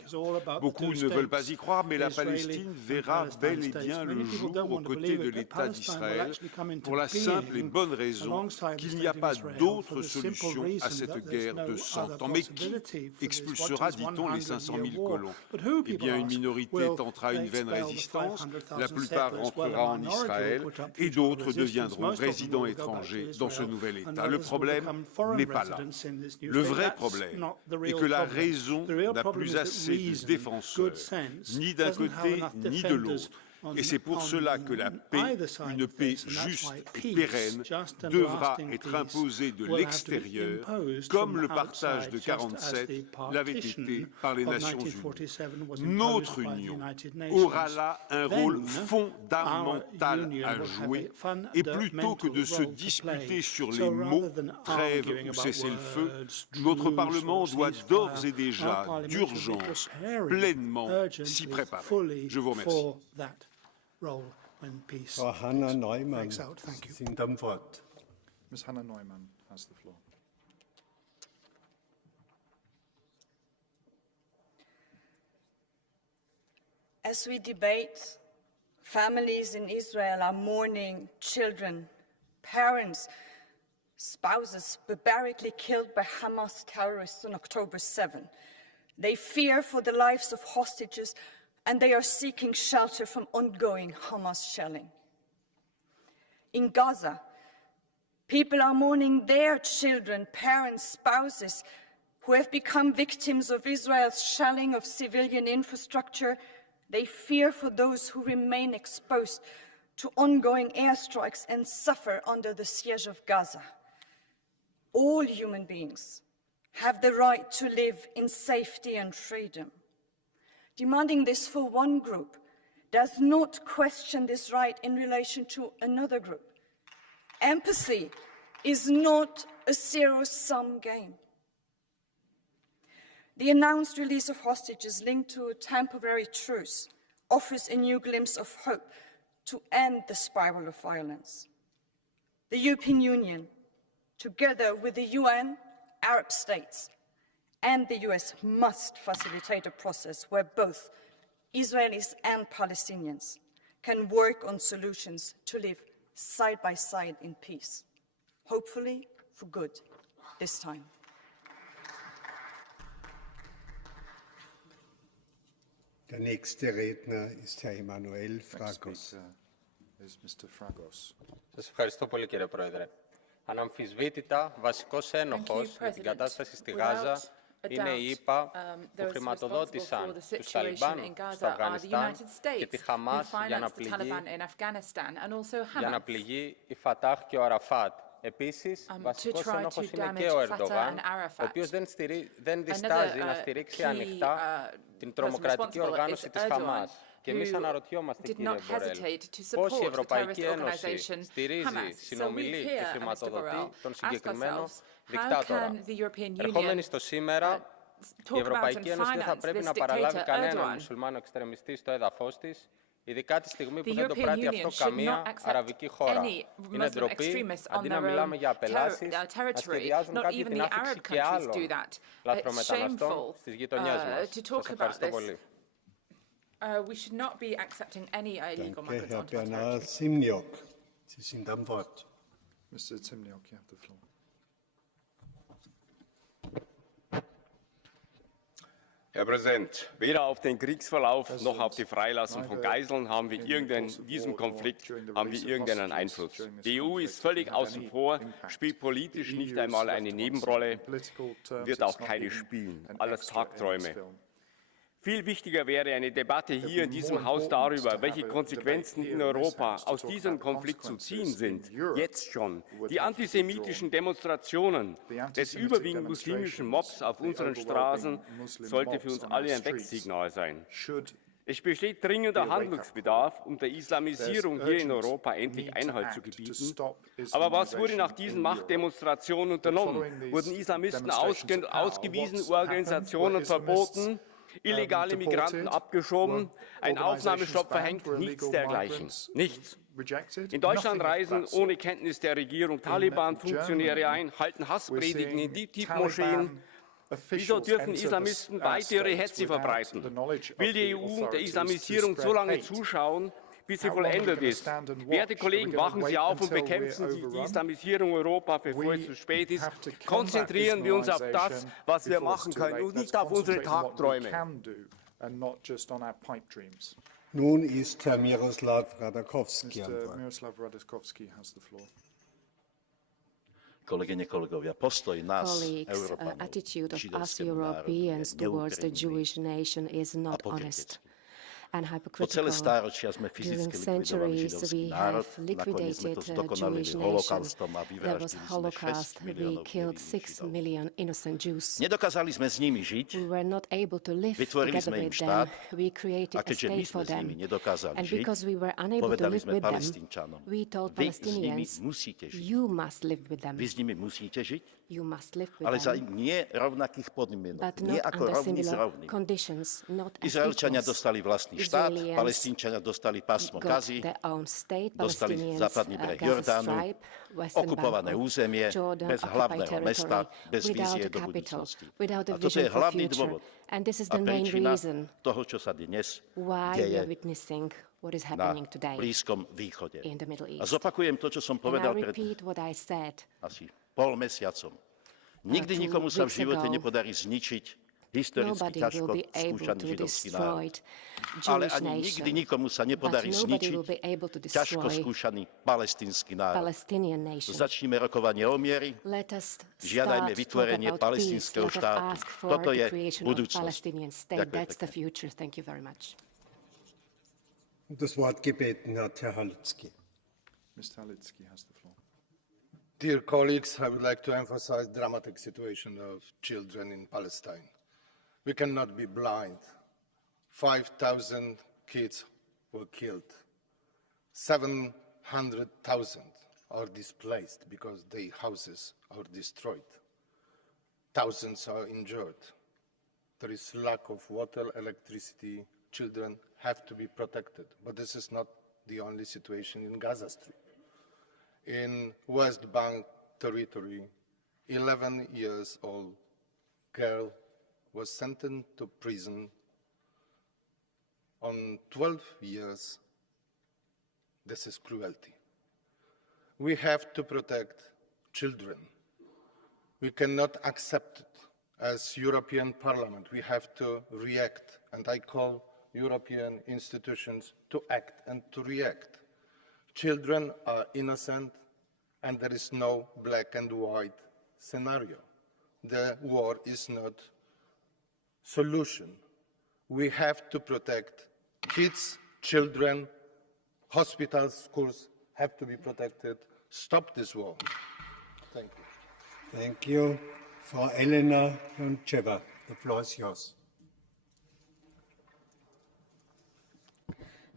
Beaucoup ne veulent pas y croire, mais la Palestine verra bel et bien le jour aux côtés de l'État d'Israël pour la simple et bonne raison qu'il n'y a pas d'autre solution à cette guerre de 100 ans. Mais qui expulsera, dit-on, les 500 000 colons? Eh bien, une minorité tentera une vaine résistance, la plupart rentrera en Israël et d'autres deviendront résidents étrangers dans ce nouvel État. Le problème n'est pas là. Le vrai problème est que la raison n'a plus assez de défenseurs, ni d'un côté ni de l'autre. Et c'est pour cela que la paix, une paix juste et pérenne, devra être imposée de l'extérieur, comme le partage de 1947 l'avait été par les Nations Unies. Notre Union aura là un rôle fondamental à jouer, et plutôt que de se disputer sur les mots « trêve » ou « cessez-le-feu », notre Parlement doit d'ores et déjà, d'urgence, pleinement s'y préparer. Je vous remercie. Frau Hanna Neumann, Sie sind am Wort. Ms. Hanna Neumann has the floor. As we debate, families in Israel are mourning children, parents, spouses barbarically killed by Hamas terrorists on October 7. They fear for the lives of hostages, and they are seeking shelter from ongoing Hamas shelling. In Gaza, people are mourning their children, parents, spouses who have become victims of Israel's shelling of civilian infrastructure. They fear for those who remain exposed to ongoing airstrikes and suffer under the siege of Gaza. All human beings have the right to live in safety and freedom. Demanding this for one group does not question this right in relation to another group. Empathy is not a zero-sum game. The announced release of hostages linked to a temporary truce offers a new glimpse of hope to end the spiral of violence. The European Union, together with the UN, Arab states, and the US must facilitate a process where both Israelis and Palestinians can work on solutions to live side by side in peace, hopefully for good this time. Der nächste Redner ist Herr Emanuel Fragos. Σας ευχαριστώ πολύ, κύριε Πρόεδρε. Αναμφισβήτητα, βασικός ένοχος για την κατάσταση στη Γάζα είναι οι ΗΠΑ που χρηματοδότησαν τους Ταλιμπάν στο Αφγανιστάν και τη Χαμάς για να πληγεί η Φατάχ και ο Αραφάτ. Επίσης, βασικός ένοχος είναι και ο Ερντογάν, ο οποίος δεν διστάζει να στηρίξει ανοιχτά την τρομοκρατική οργάνωση της Χαμάς. Και εμείς αναρωτιόμαστε, κύριε Μπορέλ, πώς η Ευρωπαϊκή Ένωση στηρίζει, συνομιλεί και χρηματοδοτεί τον συγκεκριμένο δικτάτορα. Ερχόμενοι στο σήμερα, η Ευρωπαϊκή Ένωση δεν θα πρέπει να παραλάβει κανέναν μουσουλμάνο εξτρεμιστή στο έδαφος της, ειδικά τη στιγμή που δεν το πράττει αυτό καμία αραβική χώρα. Είναι ντροπή, αντί να μιλάμε για απελάσεις, να σχεδιάζουν κάποιοι την άφηξη και άλλων λαθρομεταναστών στις γειτονιές μας. Σας ευχαριστώ πολύ. We should not be accepting any illegal migrants onto our Bernard territory. Simniok, Sie sind am Wort. Mr. Simniok, you have the floor. Herr Präsident, weder auf den Kriegsverlauf noch auf die Freilassung von Geiseln haben wir in diesem Konflikt irgendeinen Einfluss. Die EU ist völlig außen vor, spielt politisch nicht einmal eine Nebenrolle, wird auch keine spielen. Alles Tagträume. Viel wichtiger wäre eine Debatte hier in diesem Haus darüber, welche Konsequenzen in Europa aus diesem Konflikt zu ziehen sind, jetzt schon. Die antisemitischen Demonstrationen des überwiegend muslimischen Mobs auf unseren Straßen sollte für uns alle ein Wegsignal sein. Es besteht dringender Handlungsbedarf, um der Islamisierung hier in Europa endlich Einhalt zu gebieten. Aber was wurde nach diesen Machtdemonstrationen unternommen? Wurden Islamisten ausgewiesen, Organisationen verboten? Illegale Migranten abgeschoben, ein Aufnahmestopp verhängt, nichts dergleichen. Nichts. In Deutschland reisen ohne Kenntnis der Regierung Taliban-Funktionäre ein, halten Hasspredigen in DİTİB-Moscheen. Wieso dürfen Islamisten weiter ihre Hetze verbreiten? Will die EU der Islamisierung so lange zuschauen, bis sie vollendet ist? Werte Kollegen, wachen Sie auf und bekämpfen Sie die Islamisierung Europas, bevor es zu spät ist. Konzentrieren wir uns auf das, was wir machen können und nicht auf unsere Tagträume. Nun ist Herr Miroslav Radakowski am Wort. Kolegyne, kolegovia, postoj nás, Európanov, attitude of us Europeans towards the Jewish nation is not honest and hypocritical. During centuries, we have liquidated the Jewish nation. There was Holocaust. We killed 6 million innocent Jews. Nedokázali sme s nimi žiť, We were not able to live vytvorili together sme im with štát, them. We created a a keďže my state sme for s nimi them. nedokázali And žiť, because we were unable to povedali live sme with them, Palestínčanom, we told vy s nimi Palestinians, musíte žiť. you must live with them. Vy s nimi musíte žiť, You must live with ale za them. nie rovnakých podmienok, But nie not ako under rovný s similar rovným. conditions, not as Izraelčania equals. dostali vlastný štát, Israelians Palestínčania dostali pásmo got Gazy, their own state, dostali Palestinians, západný breh Gaza Jordánu, Stripe, Western okupované Bank of územie, Jordan, bez occupied hlavného mesta, territory, bez without vízie a do capital, budúcnosti. without a A toto je vision for hlavný future. dôvod And this is a the main príčina reason toho, čo sa dnes why we deje are witnessing what is na happening today Blízkom východe. in the Middle A East. zopakujem to, čo som And I povedal pred repeat what I said asi pol mesiacom. Nikdy 2 nikomu sa v weeks živote ago. nepodarí zničiť historicky Nobody ťažko will be able skúšaný to židovský destroy národ. Jewish Ale ani nation, nikdy nikomu sa but nepodarí nobody zničiť will be able to ťažko destroy skúšaný palestínsky národ. Palestinian nation. Začníme rokovanie o miery, Let us žiadajme start vytvorenie talk about palestínskeho peace. Let us štátu. ask for Toto the je creation of budúcnosť. Palestinian state. Ďakujem That's the pekne. future. Thank you very much. Das Wort gebeten hat Herr Halicki. Mr. Halicki has the floor. Dear colleagues, I would like to emphasize the dramatic situation of children in Palestine. We cannot be blind. 5,000 kids were killed. 700,000 are displaced because their houses are destroyed. Thousands are injured. There is lack of water, electricity. Children have to be protected. But this is not the only situation in Gaza Strip. In West Bank territory, 11 years old girl was sentenced to prison on 12 years. This is cruelty. We have to protect children. We cannot accept it. As European Parliament, we have to react, and I call European institutions to act and to react. Children are innocent, and there is no black and white scenario. The war is not solution. We have to protect kids, children, hospitals, schools have to be protected. Stop this war. Thank you. Thank you. Frau Elena Joncheva, the floor is yours.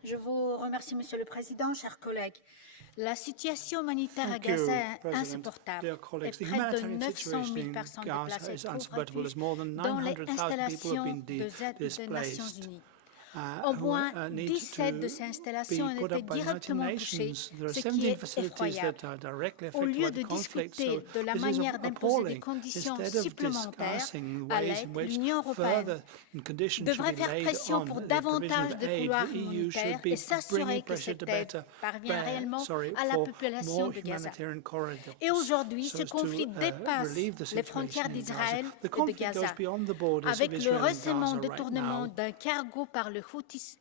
Je vous remercie, Monsieur le Président, chers collègues. La situation humanitaire à Gaza est insupportable. Et près de 900 000 personnes déplacées trouvent refuge dans les installations de Z des Nations Unies. Au moins 17 de ces installations ont été directement touchées, ce qui est effroyable. Au lieu de discuter de la manière d'imposer des conditions supplémentaires à l'aide, l'Union européenne devrait faire pression pour davantage de couloirs humanitaires et s'assurer que cette aide parvient réellement à la population de Gaza. Et aujourd'hui, ce conflit dépasse les frontières d'Israël et de Gaza, avec le récent détournement d'un cargo par le Houthis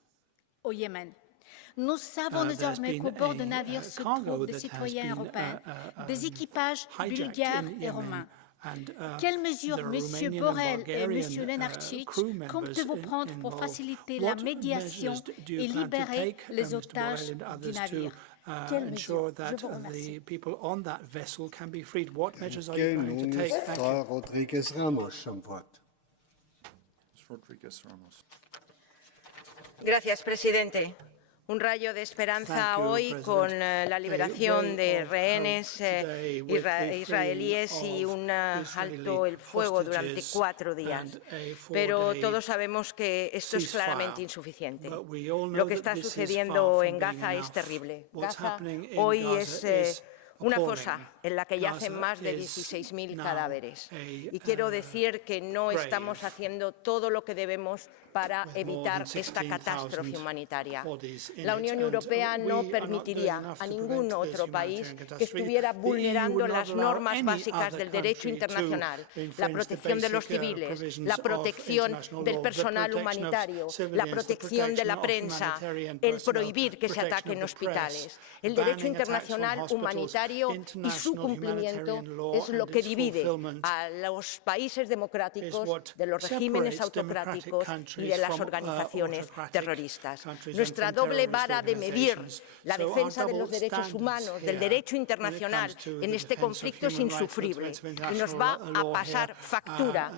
au Yémen. Nous savons désormais qu'au bord de navires se trouvent des citoyens européens, des équipages bulgares et romains. Quelles mesures, M. Borrell et M. Lenarčič, comptez-vous prendre pour faciliter la médiation et libérer les otages du navire? Quelles mesures? Je vous remercie. Rodriguez Ramos am Wort. Gracias, presidente. Un rayo de esperanza hoy con la liberación de rehenes israelíes y un alto el fuego durante 4 días. Pero todos sabemos que esto es claramente insuficiente. Lo que está sucediendo en Gaza es terrible. Gaza hoy es una fosa en la que yacen más de 16.000 cadáveres. Y quiero decir que no estamos haciendo todo lo que debemos para evitar esta catástrofe humanitaria. La Unión Europea no permitiría a ningún otro país que estuviera vulnerando las normas básicas del derecho internacional, la protección de los civiles, la protección del personal humanitario, la protección de la prensa, el prohibir que se ataquen hospitales. El derecho internacional humanitario y su cumplimiento es lo que divide a los países democráticos de los regímenes autocráticos y de las organizaciones terroristas. Nuestra doble vara de medir la defensa de los derechos humanos, del derecho internacional en este conflicto es insufrible y nos va a pasar factura,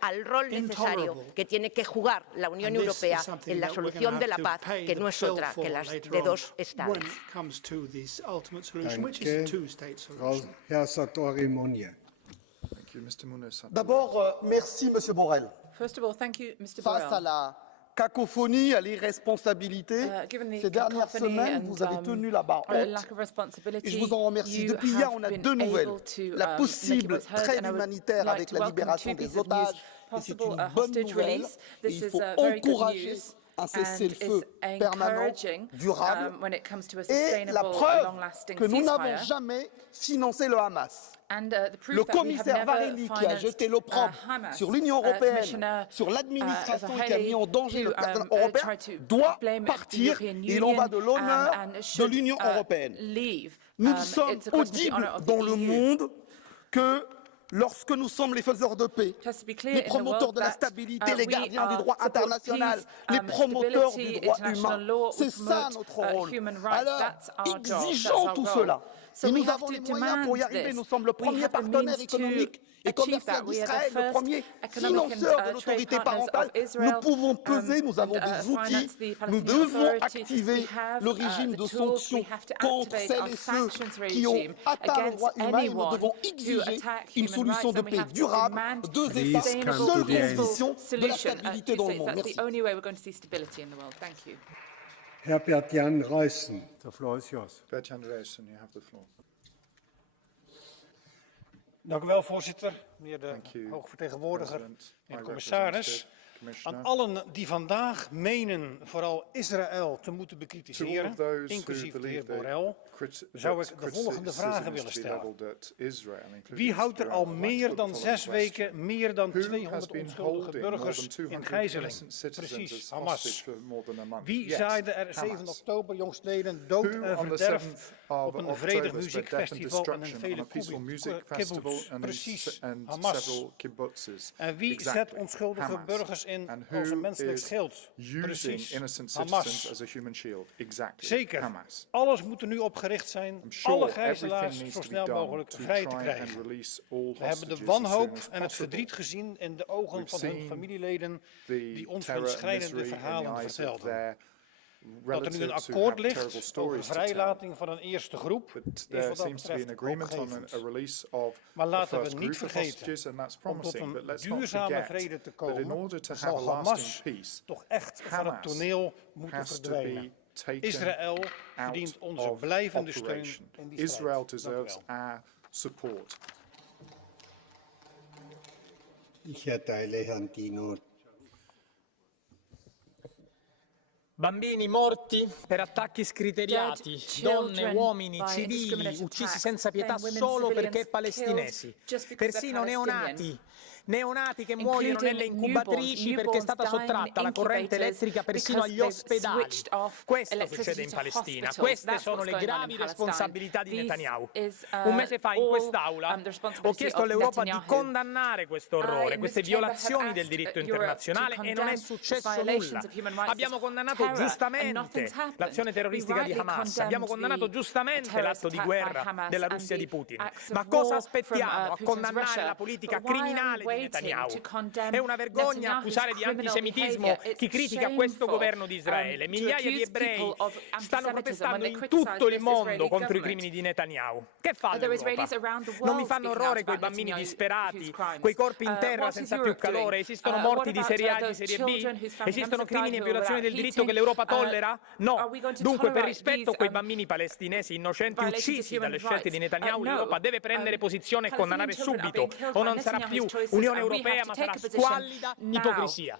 al rol necesario que tiene que jugar la Unión Europea en la solución de la paz, que no es otra que la de 2 estados. D'abord, merci, Monsieur Borrell. Face à la cacophonie, à l'irresponsabilité, ces dernières semaines, vous avez tenu la barre haute et je vous en remercie. Depuis hier, on a 2 nouvelles. La possible trêve humanitaire avec la libération des otages, et c'est une bonne nouvelle. Et il faut encourager un cessez-le-feu permanent, durable, et la preuve que nous n'avons jamais financé le Hamas. Le commissaire Varhelyi, qui a jeté l'opprobre sur l'Union européenne, sur l'administration et qui a mis en danger le cadre européen, doit partir. Il en va de l'honneur de l'Union européenne. Nous sommes audibles dans le monde que lorsque nous sommes les faiseurs de paix, les promoteurs de la stabilité, les gardiens du droit international, les promoteurs du droit humain. C'est ça notre rôle. Alors, exigeons tout cela. Et nous avons les moyens pour y arriver. Nous sommes le premier partenaire économique et commercial d'Israël, le premier financeur de l'autorité parentale. Nous pouvons peser, nous avons des outils. Nous devons activer le régime de sanctions contre celles et ceux qui ont atteint le droit humain. Et nous devons exiger une solution de paix durable, 2 États, seule condition de la stabilité dans le monde. Merci. Herbert Jan Ruyssen, the floor is yours. Bert-Jan Ruyssen, you have the floor. Dank u wel, voorzitter, meneer de hoogvertegenwoordiger en commissaris. Aan allen die vandaag menen vooral Israël te moeten bekritiseren, inclusief de heer Borrell, zou ik de volgende vragen willen stellen. Wie houdt er al meer dan 6 weken meer dan 200 onschuldige burgers in gijzeling? Precies, Hamas. Wie zaaide er 7 oktober jongstleden dood en verderf op een vredig muziekfestival en een vele kibbutz? Precies, Hamas. En wie zet onschuldige burgers in als een menselijk schild? Precies, Hamas. Zeker, alles moet er nu op gericht zijn alle gijzelaars zo snel mogelijk vrij te krijgen. We hebben de wanhoop en het verdriet gezien in de ogen van hun familieleden die ons hun schrijnende verhalen vertelden. dat er nu een akkoord ligt over vrijlating van een eerste groep is wat dat betreft hoopgevend. Maar laten we niet vergeten, om tot een duurzame vrede te komen, zal Hamas toch echt van het toneel moeten verdwijnen. Israël verdient onze blijvende steun in die strijd. Ich erteile Herrn Dino. Bambini morti per attacchi scriteriati, donne, uomini, civili uccisi senza pietà solo perché palestinesi, persino neonati che muoiono nelle incubatrici perché è stata sottratta la corrente elettrica persino agli ospedali. Questo succede in Palestina, queste sono le gravi responsabilità di Netanyahu. Un mese fa in quest'Aula ho chiesto all'Europa di condannare questo orrore, queste violazioni del diritto internazionale e non è successo nulla. Abbiamo condannato giustamente l'azione terroristica di Hamas, abbiamo condannato giustamente l'atto di guerra della Russia di Putin. Ma cosa aspettiamo a condannare la politica criminale di Netanyahu? È una vergogna accusare di antisemitismo chi critica questo governo di Israele. Migliaia di ebrei stanno protestando in tutto il mondo contro i crimini di Netanyahu. Che fa l'Europa? Non mi fanno orrore quei bambini disperati, quei corpi in terra senza più calore? Esistono morti di serie A e di serie B? Esistono crimini e violazioni del diritto che l'Europa tollera? No. Dunque, per rispetto a quei bambini palestinesi innocenti uccisi dalle scelte di Netanyahu, l'Europa deve prendere posizione e condannare subito, o non sarà più Unione Europea, ma sarà squallida ipocrisia.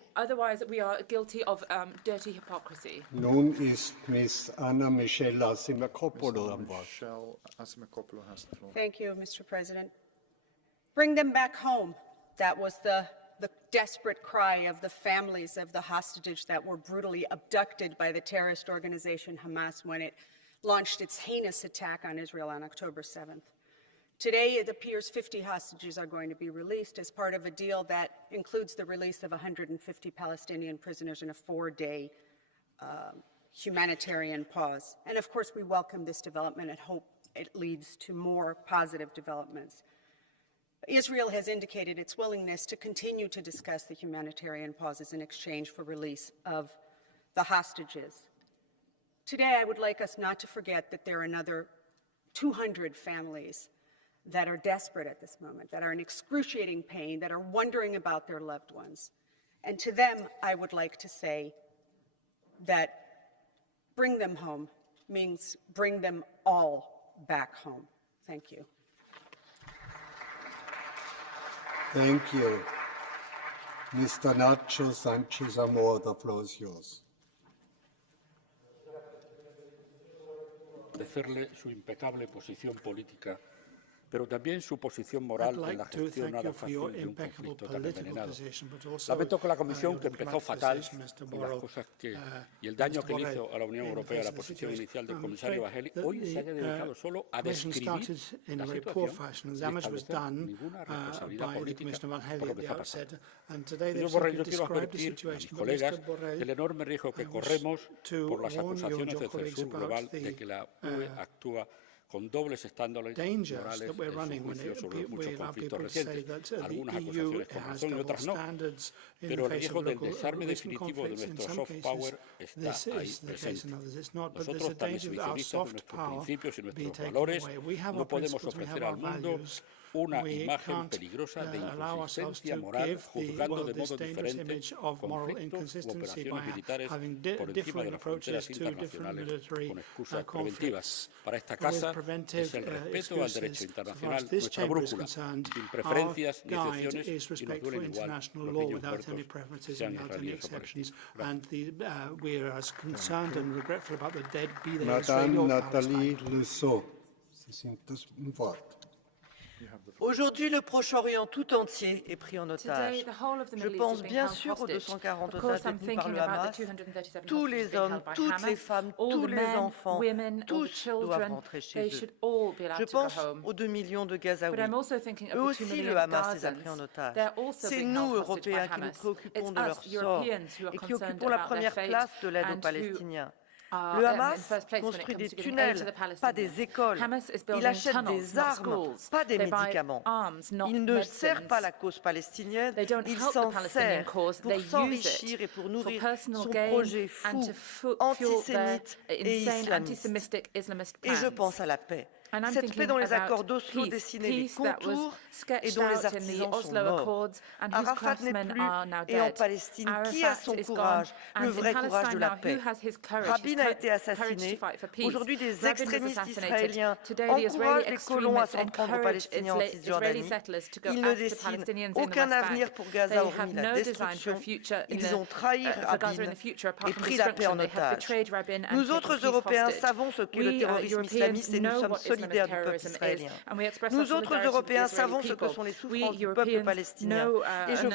Nun ist Miss Anna Michelle Asimakopoulos am Wort. Thank you, Mr. President. Bring them back home. That was the desperate cry of the families of the hostages that were brutally abducted by the terrorist organization Hamas when it launched its heinous attack on Israel on October 7th. Today, it appears 50 hostages are going to be released as part of a deal that includes the release of 150 Palestinian prisoners in a 4-day humanitarian pause. And of course, we welcome this development and hope it leads to more positive developments. Israel has indicated its willingness to continue to discuss the humanitarian pauses in exchange for release of the hostages. Today, I would like us not to forget that there are another 200 families that are desperate at this moment, that are in excruciating pain, that are wondering about their loved ones. And to them, I would like to say that bring them home means bring them all back home. Thank you. Thank you. Mr. Nacho Sanchez Amor, the floor is yours. Agradecerle su impecable posición política, pero también su posición moral en la gestión nada fácil de un conflicto tan envenenado. Lamento que la Comisión, que empezó fatal, y el daño que le hizo a la Unión Europea la posición inicial del comisario Vajeli, hoy se haya dedicado solo a describir la situación sin establecer ninguna responsabilidad política por lo que está pasando. Señor Borrell, yo quiero advertir a mis colegas del enorme riesgo que corremos por las acusaciones de censura global de que la UE actúa con dobles estándares morales en su juicio sobre muchos conflictos recientes, algunas acusaciones con razón y otras no, pero el riesgo del desarme definitivo de nuestro soft power está ahí presente. Nosotros, tan exhibicionistas de nuestros principios y nuestros valores, no podemos ofrecer al mundo una imagen peligrosa de inconsistencia moral, juzgando de modo diferente conflictos u operaciones militares por encima de las fronteras internacionales con excusas preventivas. Para esta Casa es el respeto al derecho internacional nuestra brújula, sin preferencias ni excepciones, y nos duelen igual los niños muertos, sean israelíes o palestinos. Madame Nathalie Leusseau, Aujourd'hui, le Proche-Orient tout entier est pris en otage. Je pense bien sûr aux 240 otages détenus par le Hamas. Tous les hommes, toutes les femmes, tous les enfants, tous doivent rentrer chez eux. Je pense aux 2 millions de Gazaouis. Eux aussi, le Hamas les a pris en otage. C'est nous, Européens, qui nous préoccupons de leur sort et qui occupons la première place de l'aide aux Palestiniens. Le Hamas construit des tunnels, pas des écoles. Il achète des armes, pas des médicaments. Il ne sert pas la cause palestinienne, il s'en sert pour s'enrichir et pour nourrir son projet fou, antisémite et islamiste. Et je pense à la paix. Cette paix dont les accords d'Oslo dessinaient les contours et dont les artisans sont morts. Arafat n'est plus, et en Palestine, qui a son courage, le vrai courage de la paix? Rabin a été assassiné. Aujourd'hui, des extrémistes israéliens encouragent les colons à s'en prendre aux Palestiniens en Cisjordanie. Ils ne dessinent aucun avenir pour Gaza hormis la destruction. Ils ont trahi Rabin et pris la paix en otage. Nous autres Européens savons ce qu'est le terrorisme islamiste et nous sommes solidaires du peuple israélien. Nous autres Européens savons ce que sont les souffrances du peuple palestinien. Et je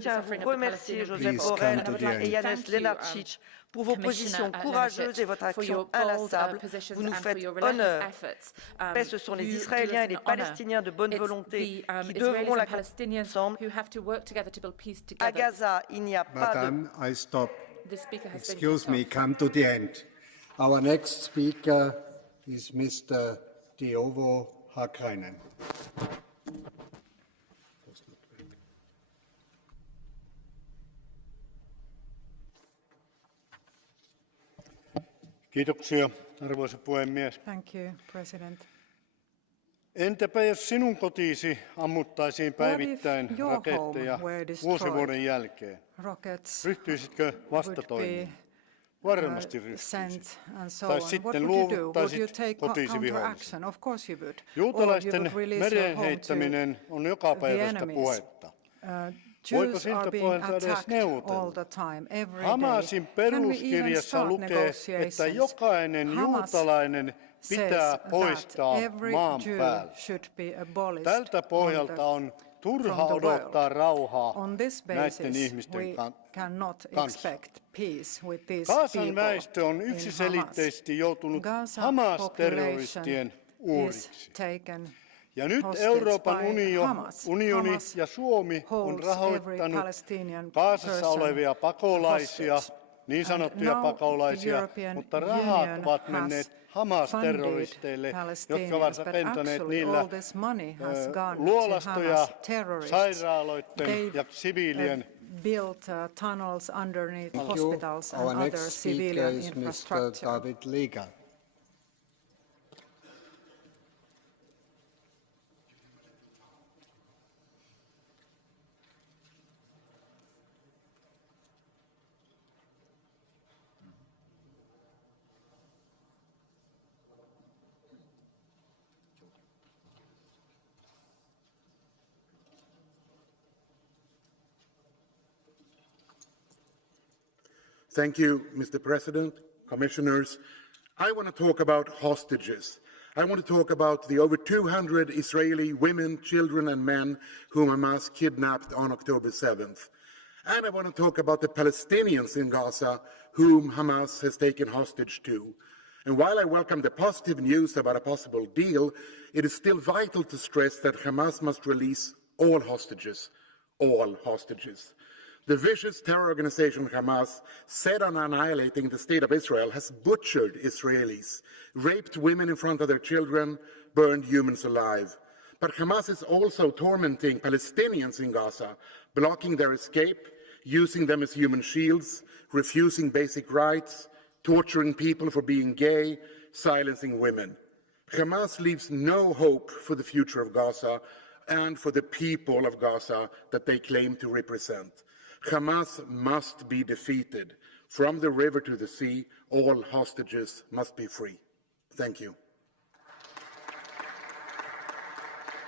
tiens à vous remercier, Joseph Borrell et Yanis Lenarčič, pour vos positions courageuses et votre action inlassable. Vous nous faites honneur. Ce sont les Israéliens et les Palestiniens de bonne volonté qui devront la construire ensemble. À Gaza, il n'y a pas de... Madame, I stop. Excuse me, come to the end. Our next speaker is Mr. Diovo Hakrainen. Kiitoksia, arvoisa puhemies. Thank you, President. Entäpä jos sinun kotiisi ammuttaisiin päivittäin raketteja vuosivuoden jälkeen? Ryhtyisitkö vastatoimiin? Varmasti ryhtyisit. Tai sitten luovuttaisit kotiisi vihollisen. Juutalaisten mereen heittäminen on jokapäiväistä puhetta. Voiko siltä pohjalta edes neuvotella? Hamasin peruskirjassa lukee, että jokainen juutalainen pitää poistaa maan päältä. Tältä pohjalta on turha odottaa rauhaa näiden ihmisten kanssa. Gazan väestö on yksiselitteisesti joutunut Hamas-terroristien uhriksi. Ja nyt Euroopan unioni ja Suomi on rahoittanut Gazassa olevia pakolaisia, niin sanottuja pakolaisia, mutta rahat ovat menneet Hamas-terroristeille, jotka ovat rakentaneet niillä luolastoja sairaaloiden ja siviilien. Built tunnels underneath hospitals and other civilian infrastructure. Our next speaker is Mr. David Lega. Thank you, Mr. President, commissioners. I want to talk about hostages. I want to talk about the over 200 Israeli women, children, and men whom Hamas kidnapped on October 7th. And I want to talk about the Palestinians in Gaza whom Hamas has taken hostage to. And while I welcome the positive news about a possible deal, it is still vital to stress that Hamas must release all hostages. All hostages. The vicious terror organization Hamas, set on annihilating the state of Israel, has butchered Israelis, raped women in front of their children, burned humans alive. But Hamas is also tormenting Palestinians in Gaza, blocking their escape, using them as human shields, refusing basic rights, torturing people for being gay, silencing women. Hamas leaves no hope for the future of Gaza and for the people of Gaza that they claim to represent. Hamas must be defeated. From the river to the sea, all hostages must be free. Thank you.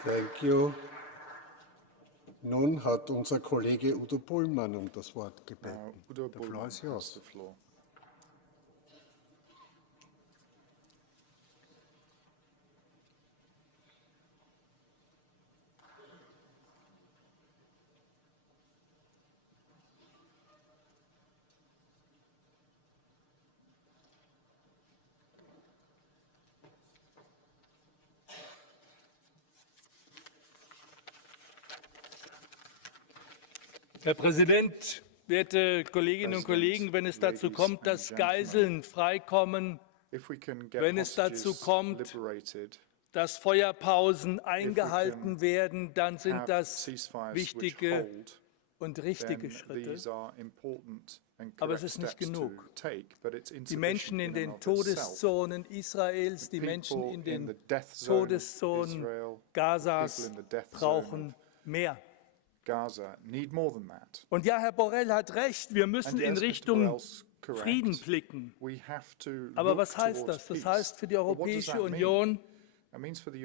Thank you. Nun hat unser Kollege Udo Bullmann das Wort gebeten. Udo Bullmann has the floor. Herr Präsident, Werte Kolleginnen und Kollegen, wenn es dazu kommt, dass Geiseln freikommen, wenn es dazu kommt, dass Feuerpausen eingehalten werden, dann sind das wichtige und richtige Schritte. Aber es ist nicht genug. Die Menschen in den Todeszonen Israels, die Menschen in den Todeszonen Gazas brauchen mehr. Und ja, Herr Borrell hat recht, wir müssen in Richtung Frieden blicken. Aber was heißt das? Das heißt für die Europäische Union,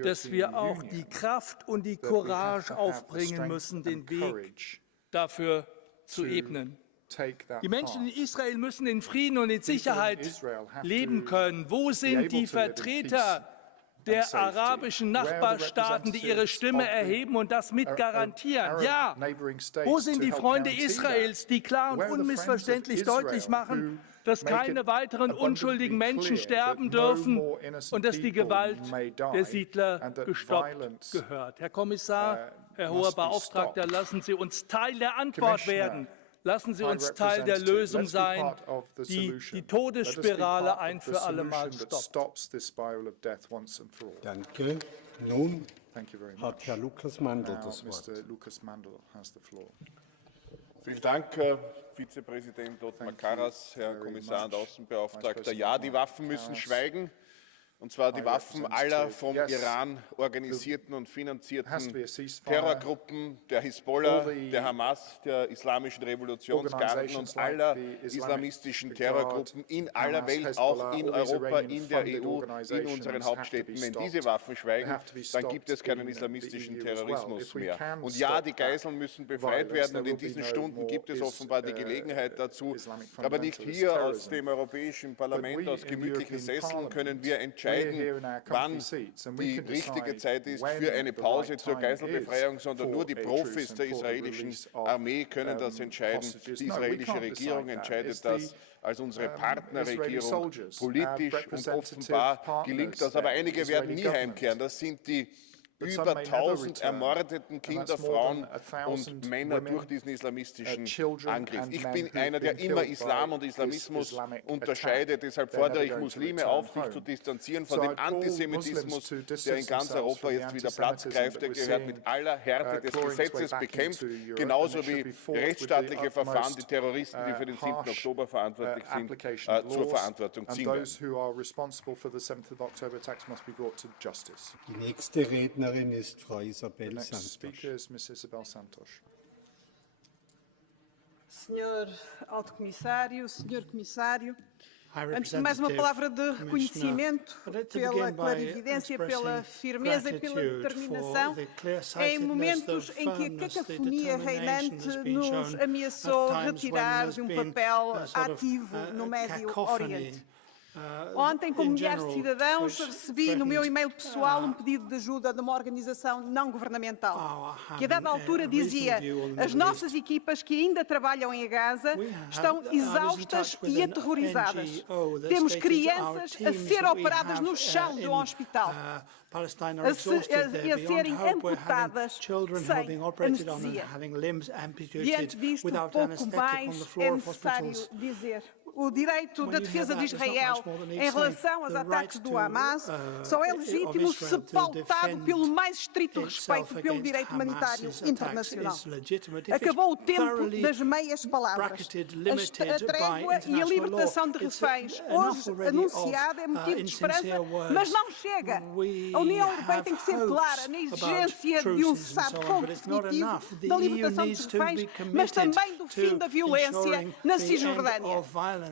dass wir auch die Kraft und die Courage aufbringen müssen, den Weg dafür zu ebnen. Die Menschen in Israel müssen in Frieden und in Sicherheit leben können. Wo sind die Vertreter der arabischen Nachbarstaaten, die ihre Stimme erheben und das mit garantieren? Ja, wo sind die Freunde Israels, die klar und unmissverständlich deutlich machen, dass keine weiteren unschuldigen Menschen sterben dürfen und dass die Gewalt der Siedler gestoppt gehört? Herr Kommissar, Herr Hoher Beauftragter, lassen Sie uns Teil der Antwort werden. Lassen Sie uns Teil der Lösung sein, die die Todesspirale ein für alle Mal stoppt. Danke. Nun hat Herr Lukas Mandl das Wort. Vielen Dank, Herr Vizepräsident Othmar Karas, Herr Kommissar und Außenbeauftragter. Ja, die Waffen müssen schweigen. Und zwar die Waffen aller vom Iran organisierten und finanzierten Terrorgruppen, der Hisbollah, der Hamas, der Islamischen Revolutionsgarden und aller islamistischen Terrorgruppen in aller Welt, auch in Europa, in der EU, in unseren Hauptstädten. Wenn diese Waffen schweigen, dann gibt es keinen islamistischen Terrorismus mehr. Und ja, die Geiseln müssen befreit werden und in diesen Stunden gibt es offenbar die Gelegenheit dazu. Aber nicht hier aus dem Europäischen Parlament, aus gemütlichen Sesseln können wir entscheiden, wann die richtige Zeit ist für eine Pause zur Geiselbefreiung, sondern nur die Profis der israelischen Armee können das entscheiden. Die israelische Regierung entscheidet das als unsere Partnerregierung politisch und offenbar gelingt das. Aber einige werden nie heimkehren. Das sind die über 1000 ermordeten Kinder, Frauen und Männer durch diesen islamistischen Angriff. Ich bin einer, der immer Islam und Islamismus unterscheidet. Deshalb fordere ich Muslime auf, sich zu distanzieren von dem Antisemitismus, der in ganz Europa jetzt wieder Platz greift. Der gehört mit aller Härte des Gesetzes bekämpft, genauso wie rechtsstaatliche Verfahren die Terroristen, die für den 7. Oktober verantwortlich sind, zur Verantwortung ziehen werden. Die nächste Rednerin ist Frau Isabel Santos. Senhor Alto Comissário, Senhor Comissário, antes de mais uma palavra de reconhecimento pela clarividência, pela firmeza e pela determinação, em momentos em que a cacofonia reinante nos ameaçou retirar de um papel ativo no Médio Oriente. Ontem, como milhares de cidadãos, recebi no meu e-mail pessoal um pedido de ajuda de uma organização não governamental, que a dada altura dizia: as nossas equipas que ainda trabalham em Gaza estão exaustas e aterrorizadas. Temos crianças a ser operadas no chão de um hospital, a serem amputadas sem anestesia. Diante disto, pouco mais é necessário dizer. O direito da defesa de Israel em relação aos ataques do Hamas só é legítimo se pautado pelo mais estrito respeito pelo direito humanitário internacional. Acabou o tempo das meias palavras. A trégua e a libertação de reféns, hoje anunciada, é motivo de esperança, mas não chega. A União Europeia tem que ser clara na exigência de um cessar-fogo definitivo, da libertação de reféns, mas também do fim da violência na Cisjordânia.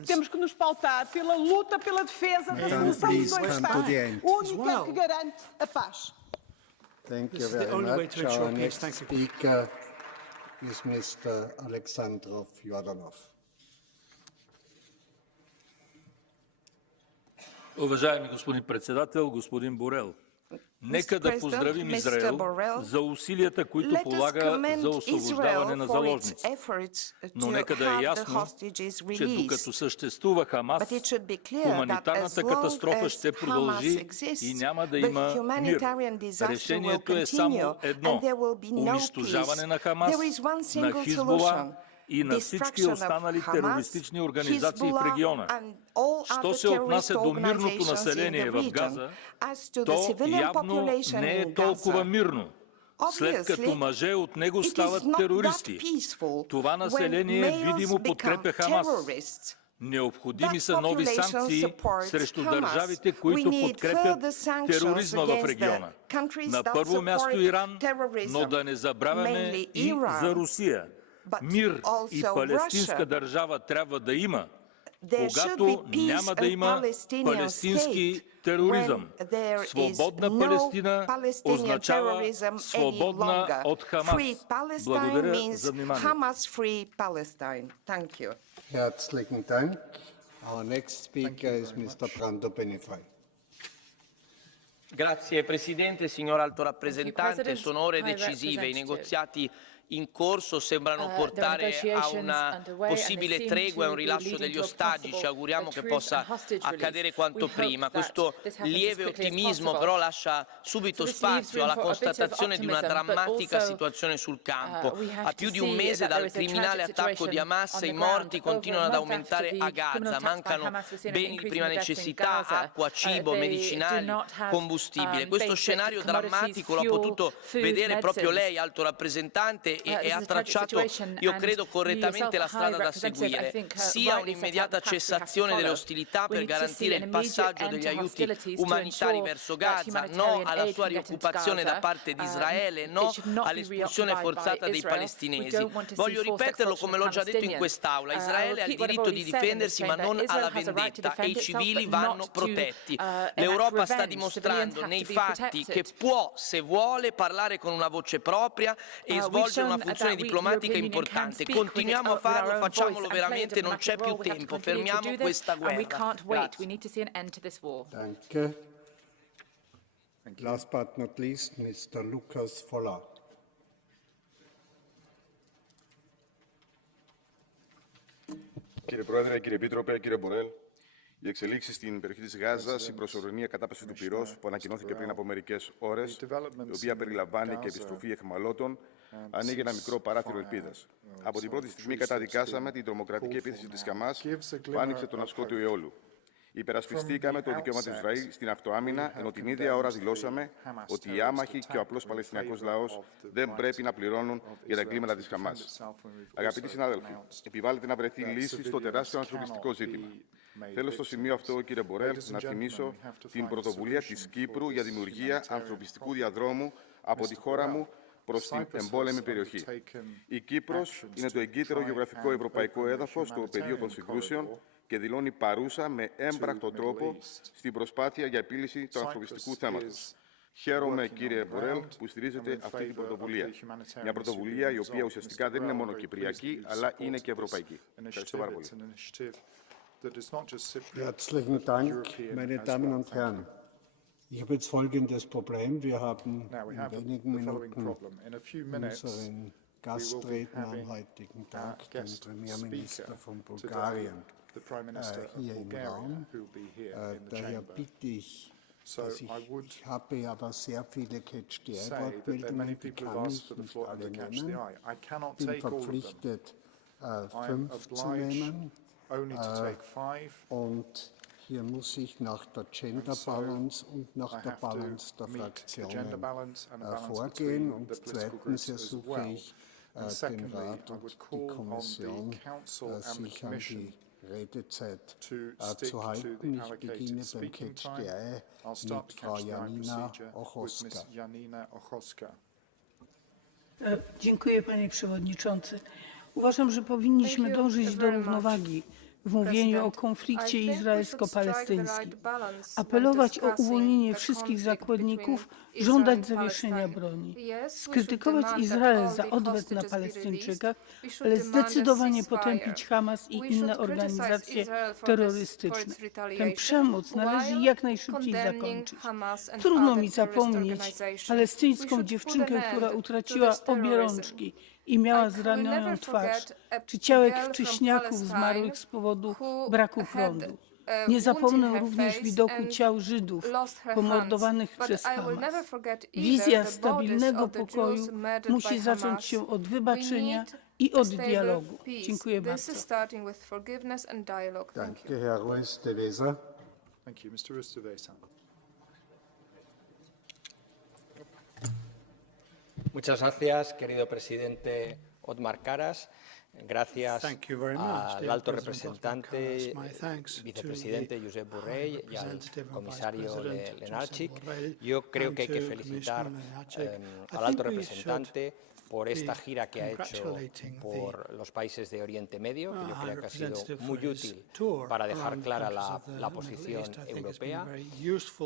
Temos que nos pautar pela luta pela defesa da solução de dois Estados, única que garante a paz. Thank you very much. Our next speaker is Mr. Alexandrov Jordanov. Уважаеми господин председател, господин Борел, нека да поздравим Израел за усилията, които полага за освобождаване на заложници. Но нека да е ясно, че докато съществува Хамас, хуманитарната катастрофа ще продължи и няма да има мир. Решението е само едно – унищожаване на Хамас, на Хизбула и на всички останали терористични организации в региона. Що се отнася до мирното население в Газа, то явно не е толкова мирно, след като мъже от него стават терористи. Това население видимо подкрепя Хамас. Необходими са нови санкции срещу държавите, които подкрепят тероризма в региона. На първо място Иран, но да не забравяме и за Русия. Мир и палестинска държава трябва да има, когато няма да има палестински тероризъм. Свободна Палестина означава свободна от Хамас. Благодаря за вниманието. Herzlichen Dank. Our next speaker is Mr. Brando Benifei. Grazie Presidente, signor Alto Rappresentante. Sono ore decisive. I negoziati in corso sembrano portare a una possibile tregua e un rilascio degli ostaggi. Ci auguriamo che possa accadere quanto prima. Questo lieve ottimismo però lascia subito spazio alla constatazione di una drammatica situazione sul campo. A più di un mese dal criminale attacco di Hamas, i morti continuano ad aumentare a Gaza. Mancano beni di prima necessità, acqua, cibo, medicinali, combustibile. Questo scenario drammatico l'ha potuto vedere proprio lei, Alto Rappresentante, e ha tracciato, io credo, correttamente la strada da seguire, sia un'immediata cessazione delle ostilità per garantire il passaggio degli aiuti umanitari verso Gaza, no alla sua rioccupazione da parte di Israele, no all'espulsione forzata dei palestinesi. Voglio ripeterlo come l'ho già detto in quest'Aula, Israele ha il diritto di difendersi ma non alla vendetta e i civili vanno protetti. L'Europa sta dimostrando nei fatti che può, se vuole, parlare con una voce propria e svolgere una funzione diplomatica importante. Continuiamo a farlo, facciamolo veramente, non c'è più tempo, fermiamo questa guerra. Danke. Last but not least, Mr. Lucas Fola. Κύριε Πρόεδρε, κύριε Επίτροπε, κύριε Μπορέλ, οι εξελίξεις στην περιοχή της Γάζας, η προσωρινή κατάπαυση του πυρός που ανακοινώθηκε πριν από μερικές ώρες, η οποία περιλαμβάνει και επιστροφή αιχμαλώτων, ανοίγει ένα μικρό παράθυρο ελπίδας. Από την πρώτη στιγμή καταδικάσαμε την τρομοκρατική επίθεση της Χαμάς που άνοιξε τον ασκό του αιώλου. Υπερασπιστήκαμε το δικαίωμα του Ισραήλ στην αυτοάμυνα, ενώ την ίδια ώρα δηλώσαμε ότι οι άμαχοι και ο απλός Παλαιστινιακός λαός δεν πρέπει να πληρώνουν για τα εγκλήματα της Χαμάς. Αγαπητοί συνάδελφοι, επιβάλλεται να βρεθεί λύση στο τεράστιο ανθρωπιστικό ζήτημα. Θέλω στο σημείο αυτό, κύριε Μπορέλ, να θυμίσω την πρωτοβουλία της Κύπρου για δημιουργία ανθρωπιστικού διαδρόμου από τη χώρα μου προς την εμπόλεμη περιοχή. Η Κύπρος είναι το εγκύτερο γεωγραφικό ευρωπαϊκό έδαφος στο πεδίο των συγκρούσεων και δηλώνει παρούσα με έμπρακτο τρόπο στην προσπάθεια για επίλυση του ανθρωπιστικού θέματος. Χαίρομαι, κύριε Μπορέλ, που στηρίζετε αυτή την πρωτοβουλία. Μια πρωτοβουλία η οποία ουσιαστικά δεν είναι μόνο κυπριακή, αλλά είναι και ευρωπαϊκή. Ευχαριστώ πάρα πολύ. Herzlichen Dank, meine Damen und Herren. Ich habe jetzt folgendes Problem. Wir haben in wenigen Minuten unseren Gastredner am heutigen Tag, den Premierminister von Bulgarien, hier im Raum. Daher bitte ich, ich habe aber sehr viele Catch-the-Eye-Wortmeldungen, die kann ich nicht alle nennen. Ich bin verpflichtet, 5 zu nehmen. Und hier muss ich nach der Gender Balance und nach der Balance der Fraktionen vorgehen. Und zweitens ersuche ich den Rat und die Kommission, sich an die Redezeit zu halten. Ich beginne beim Catch the Eye mit Frau Janina Ochowska. Dziękuję, panie przewodniczący. Uważam, że powinniśmy dążyć do równowagi w mówieniu o konflikcie izraelsko-palestyńskim, apelować o uwolnienie wszystkich zakładników, żądać zawieszenia broni, skrytykować Izrael za odwet na Palestyńczykach, ale zdecydowanie potępić Hamas i inne organizacje terrorystyczne. Tę przemoc należy jak najszybciej zakończyć. Trudno mi zapomnieć palestyńską dziewczynkę, która utraciła obie rączki i miała zranioną twarz, czy ciałek wcześniaków zmarłych z powodu braku prądu. Nie zapomnę również widoku ciał Żydów pomordowanych przez Hamas. Wizja stabilnego pokoju musi zacząć się od wybaczenia i od dialogu. Dziękuję bardzo. Danke, Herr Ruiz de Vesa. Thank you, Mr. Ruiz de Vesa. Muchas gracias, querido presidente Othmar Karas. Gracias al alto representante, vicepresidente Josep Borrell y al comisario Lenarčič. Yo creo que hay que felicitar al alto representante por esta gira que ha hecho por los países de Oriente Medio, que yo creo que ha sido muy útil para dejar clara la posición europea.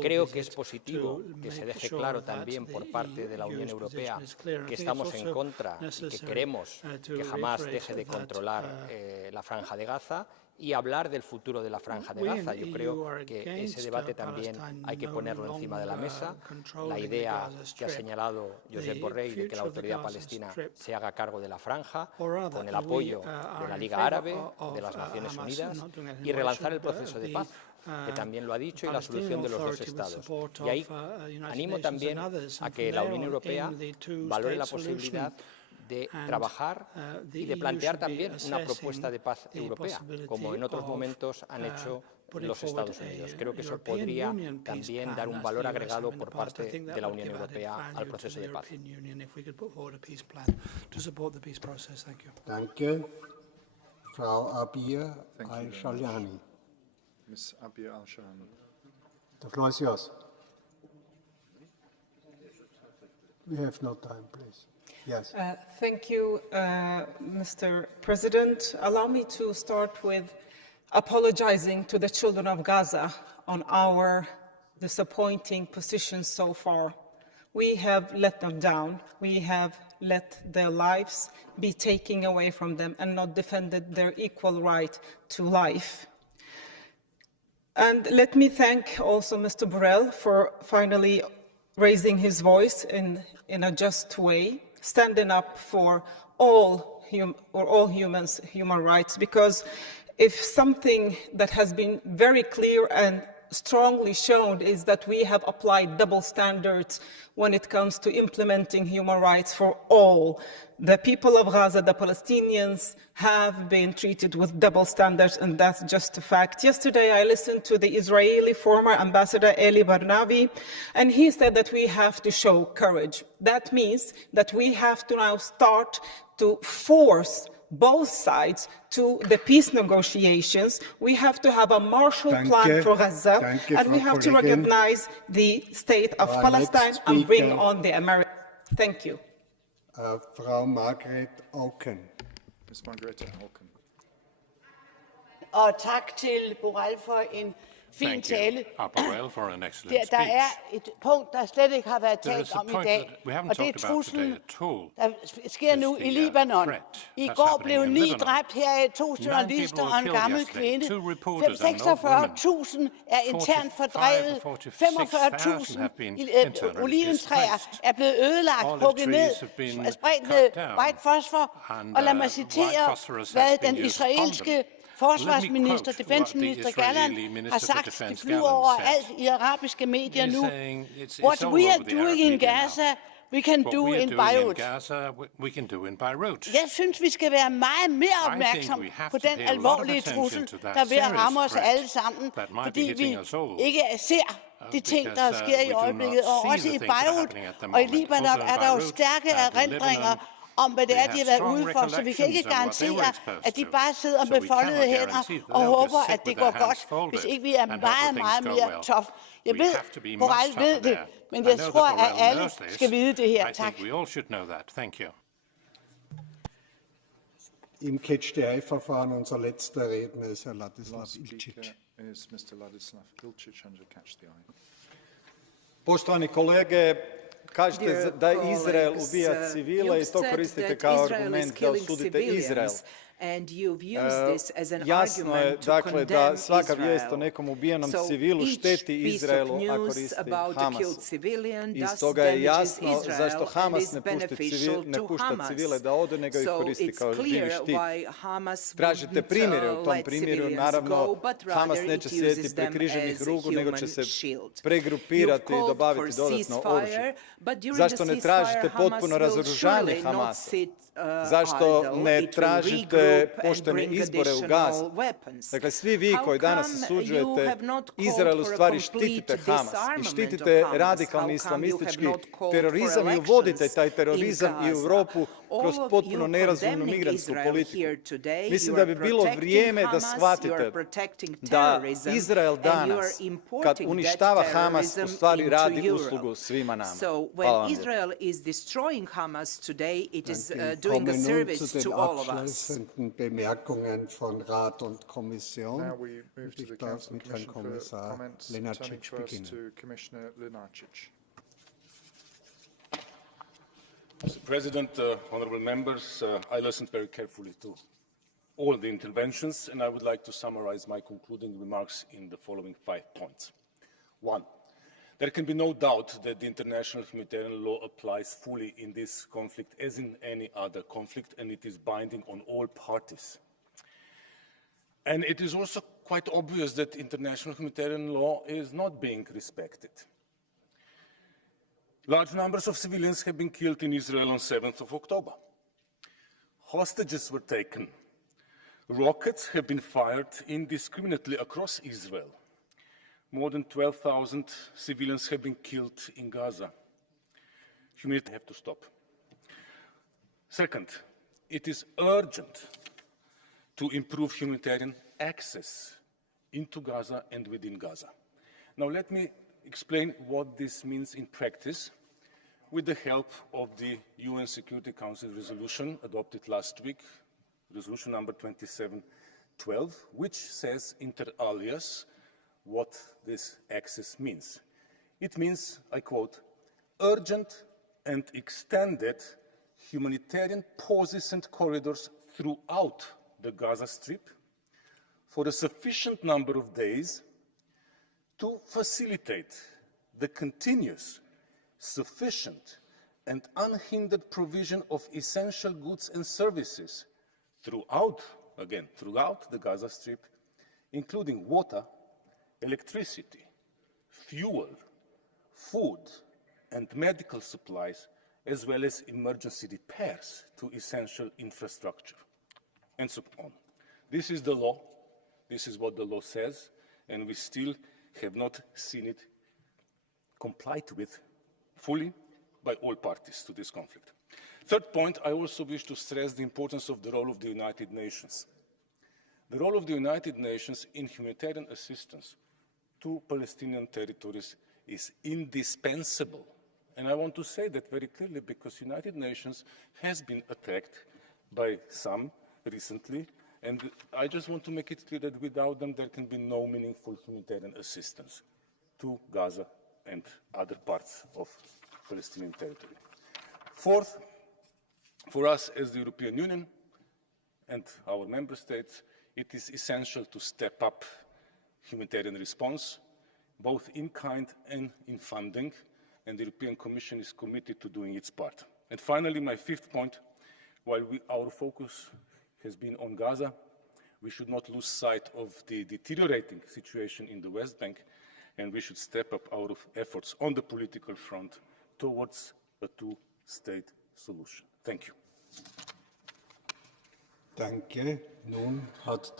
Creo que es positivo que se deje claro también por parte de la Unión Europea que estamos en contra y que queremos que jamás deje de controlar la Franja de Gaza y hablar del futuro de la Franja de Gaza. Yo creo que ese debate también hay que ponerlo encima de la mesa. La idea que ha señalado Josep Borrell de que la autoridad palestina se haga cargo de la franja, con el apoyo de la Liga Árabe, de las Naciones Unidas, y relanzar el proceso de paz, que también lo ha dicho, y la solución de los dos estados. Y ahí animo también a que la Unión Europea valore la posibilidad de trabajar y de plantear también una propuesta de paz europea, como en otros momentos han hecho los Estados Unidos. Creo que eso podría también dar un valor agregado por parte de la Unión Europea al proceso de paz. Danke. Frau Abir Al-Shaliani. Ms. Abir Al-Shaliani. The floor is yours. We have no time, please. Yes. Thank you, Mr. President. Allow me to start with apologizing to the children of Gaza on our disappointing positions so far. We have let them down. We have let their lives be taken away from them and not defended their equal right to life. And let me thank also Mr. Borrell for finally raising his voice in a just way, standing up for all humans' human rights, because if something that has been very clear and strongly shown is that we have applied double standards when it comes to implementing human rights for all. The people of Gaza, the Palestinians, have been treated with double standards, and that's just a fact. Yesterday, I listened to the Israeli former ambassador Eli Barnavi, and he said that we have to show courage. That means that we have to now start to force both sides to the peace negotiations. We have to have a Marshall Plan for Gaza, and we have to recognize the state of Palestine and bring on the Americans. Thank you. Frau Margrethe Auken. Ms. Margrethe Auken. Og tak til Borrell for en fin tale. Der er et punkt, der slet ikke har været talt om i dag, og det er truslen, der sker nu i Libanon. I går blev 9 dræbt, heraf 2 journalister og en gammel kvinde. 46.000 er internt fordrevet. 45.000 oliventræer er blevet ødelagt, hugget ned, spredt med white fosfor. Og lad mig citere, hvad den israelske forsvarsminister, defenseminister Galland har sagt, det flyver overalt i arabiske medier nu. What we are doing in Gaza, we can do in Beirut. Jeg synes, vi skal være meget mere opmærksom på den alvorlige trussel, der er ved at ramme os alle sammen, fordi vi ikke ser de ting, der sker i øjeblikket. Og også i Beirut og i Libanon er der jo stærke erindringer om, hvad det er, de har været ude for, så vi kan ikke garantere, at de bare sidder med foldede hænder og håber, at det går godt, hvis ikke vi er meget, meget mere tough. Jeg ved, Borrell ved det, men jeg tror, at alle skal vide det her. Tak. Im Catch-the-Eye-Verfahren unser letzter Redner ist Herr Ladislav Ilčić. Poštovani kolege, kažete da Izrael ubija civile i to koristite kao argument da osudite Izrael. And you've used this as an Jasno je, argument to dakle, da condemn svaka vijest o Israel. nekom ubijenom So civilu each šteti piece of Izraelu, a news koristi about a killed Hamasu. civilian I thus stoga je damages jasno zašto Israel and Hamas is ne beneficial to pušta Hamas. civile da odu, nego ih So koristi it's kao živi clear štit. why Hamas Tražite primjere u tom let primjeru, civilians naravno go, but Hamas rather neće it sjediti uses them prekriženih as ruku, nego će human se shield. pregrupirati i You've dobaviti called for dodatno ceasefire, oružje. but during Zašto the ne ceasefire, tražite Hamas potpuno will razoružanje surely not Hamasa? sit Zašto idle. ne It will tražite regroup and poštene bring izbore u additional Gazi? weapons. Dakle, svi vi koji danas How come osuđujete you have not called Izrael, u for a stvari complete štitite Hamas i disarmament štitite of Hamas? radikalni How come you have islamistički not called terorizam for i uvodite elections taj in terorizam i u Gaza? Europu kroz All of potpuno you nerazumnu condemning migrantsku Israel politiku. here today, Mislim you da are bi bilo protecting vrijeme da Hamas, you are shvatite protecting da terrorism, Izrael and you are danas, kad importing uništava that Hamas, u terrorism stvari into radi Europe. uslugu svima nama. So Hvala when vam lijepo. Israel is destroying Hamas today, it is Wir doing a kommen nun zu service den to all of us. abschließenden Bemerkungen von Rat und Kommission. Now we move to Ich the darf Council and mit Herrn Commission for Kommissar comments, turning Lenarčič first beginnen. to Commissioner Lenarčič. Mr. President, honorable members, I listened very carefully to all the interventions, and I would like to summarize my concluding remarks in the following 5 points. 1. There can be no doubt that the international humanitarian law applies fully in this conflict as in any other conflict, and it is binding on all parties. And it is also quite obvious that international humanitarian law is not being respected. Large numbers of civilians have been killed in Israel on 7th of October. Hostages were taken. Rockets have been fired indiscriminately across Israel. More than 12,000 civilians have been killed in Gaza. Humanity have to stop. Second, it is urgent to improve humanitarian access into Gaza and within Gaza. Now let me explain what this means in practice with the help of the UN Security Council resolution adopted last week, resolution number 2712, which says inter alia what this access means. It means, I quote, urgent and extended humanitarian pauses and corridors throughout the Gaza Strip for a sufficient number of days to facilitate the continuous, sufficient, and unhindered provision of essential goods and services throughout the Gaza Strip, including water, electricity, fuel, food, and medical supplies, as well as emergency repairs to essential infrastructure, and so on. This is the law. This is what the law says, and we still have not seen it complied with fully by all parties to this conflict. Third point, I also wish to stress the importance of the role of the United Nations. The role of the United Nations in humanitarian assistance to Palestinian territories is indispensable. And I want to say that very clearly because the United Nations has been attacked by some recently, and I just want to make it clear that without them there can be no meaningful humanitarian assistance to Gaza and other parts of Palestinian territory. Fourth, for us as the European Union and our member states, it is essential to step up humanitarian response, both in kind and in funding, and the European Commission is committed to doing its part. And finally, my fifth point, while our focus has been on Gaza, we should not lose sight of the deteriorating situation in the West Bank, and we should step up our efforts on the political front towards a two-state solution. Thank you. Danke. Nun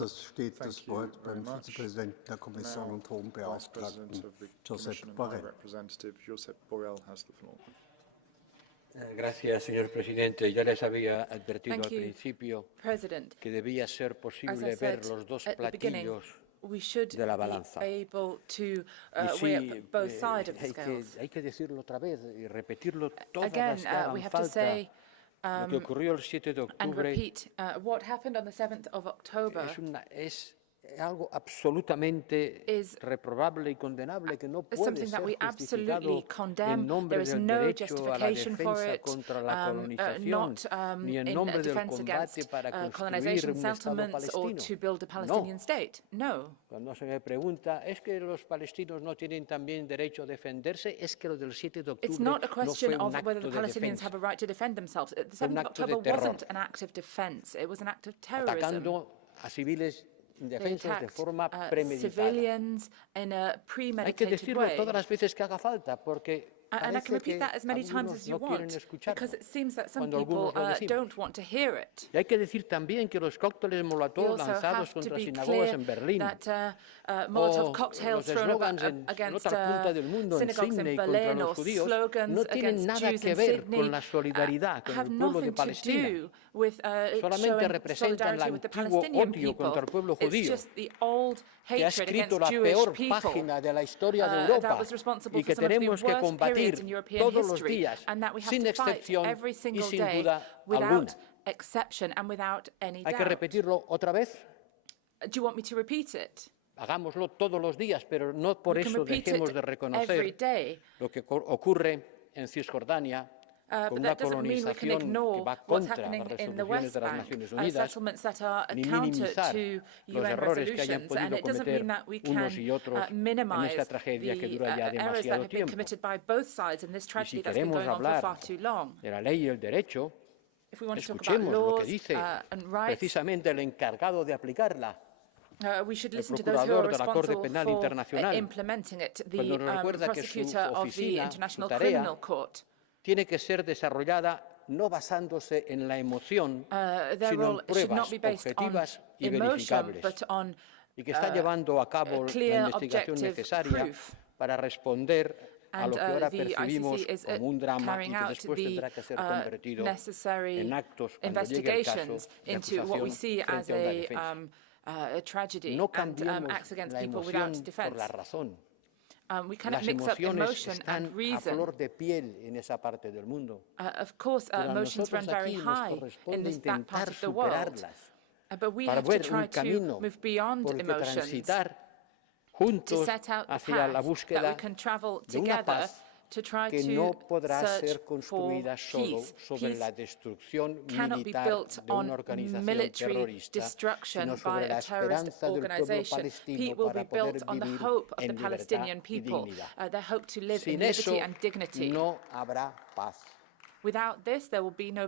steht das Wort beim Vizepräsidenten der Kommission und Hohen Beauftragten, Josep Borrell. Gracias, señor presidente. Ya les había advertido al principio que debía ser posible ver los dos platillos de la balanza. Y sí, hay que decirlo otra vez y repetirlo todas las que hagan falta. Lo que ocurrió el 7 de octubre es es algo absolutamente reprobable y condenable que no puede ser justificado en nombre del derecho a la defensa contra la colonización ni en nombre del combate para construir un Estado palestino. No. Cuando se me pregunta, ¿es que los palestinos no tienen también derecho a defenderse? Es que lo del 7 de octubre no fue un acto de defensa, fue un acto de terror, atacando a civiles indefensos de forma premeditada. Hay que decirlo todas las veces que haga falta, porque parece que algunos no quieren escucharlo cuando algunos lo decimos. Y hay que decir también que los cócteles Molotov lanzados contra sinagogas en Berlín o los eslogans en otra punta del mundo, en Sydney, contra los judíos, no tienen nada que ver con la solidaridad con el pueblo de Palestina. Solamente representan el antiguo odio contra el pueblo judío, que ha escrito la peor página de la historia de Europa y que tenemos que combatir todos los días, sin excepción y sin duda alguna. ¿Hay que repetirlo otra vez? Hagámoslo todos los días, pero no por eso dejemos de reconocer lo que ocurre en Cisjordania, con una colonización que va contra las resoluciones de las Naciones Unidas, ni minimizar los errores que hayan podido cometer unos y otros en esta tragedia que dura ya demasiado tiempo. Y si queremos hablar de la ley y el derecho, escuchemos lo que dice precisamente el encargado de aplicarla, el procurador de la Corte Penal Internacional, cuando nos recuerda que su oficina, su tarea, tiene que ser desarrollada no basándose en la emoción, sino en pruebas objetivas y verificables, y que está llevando a cabo la investigación necesaria para responder a lo que ahora percibimos como un drama y que después tendrá que ser convertido en actos, cuando llegue el caso, de acusación frente a una defensa. No cambiemos la emoción por la razón. Las emociones están a flor de piel en esa parte del mundo. Pero a nosotros aquí nos corresponde intentar superarlas para ver un camino por el que transitar juntos hacia la búsqueda de una paz que no podrá ser construida solo sobre la destrucción militar de una organización terrorista, sino sobre la esperanza del pueblo palestino para poder vivir en libertad y dignidad. Sin eso no habrá paz.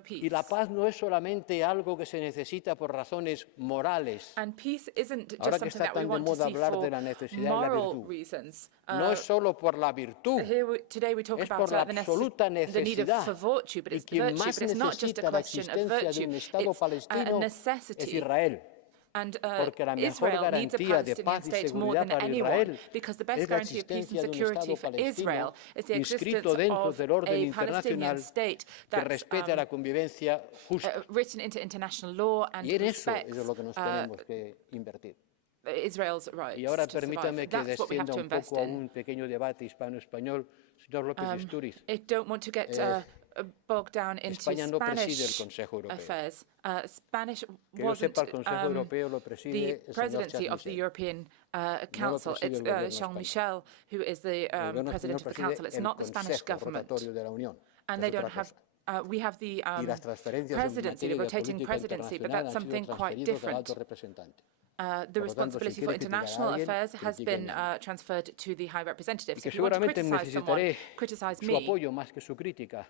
Y la paz no es solamente algo que se necesita por razones morales. Ahora que está tan de moda hablar de la necesidad de la virtud, no es solo por la virtud, es por la absoluta necesidad. Y quien más necesita la existencia de un Estado palestino es Israel. Porque la mejor garantía de paz y seguridad para Israel es la existencia de un Estado palestino inscrito dentro del orden internacional que respete la convivencia justa. Y en eso es lo que nos tenemos que invertir. Y ahora permítame que descienda un poco a un pequeño debate hispano-español. Señor López Istúriz, España no preside el Consejo Europeo. Que yo sepa, el Consejo Europeo lo preside el señor Charles Council. It's Jean-Michel who is the president of the council. It's not the Spanish government. And they don't have, we have the presidency, the rotating presidency, but that's something quite different. The responsibility for international affairs has been transferred to the High Representative. So if you want to criticize someone, criticize me. Su apoyo más que su crítica.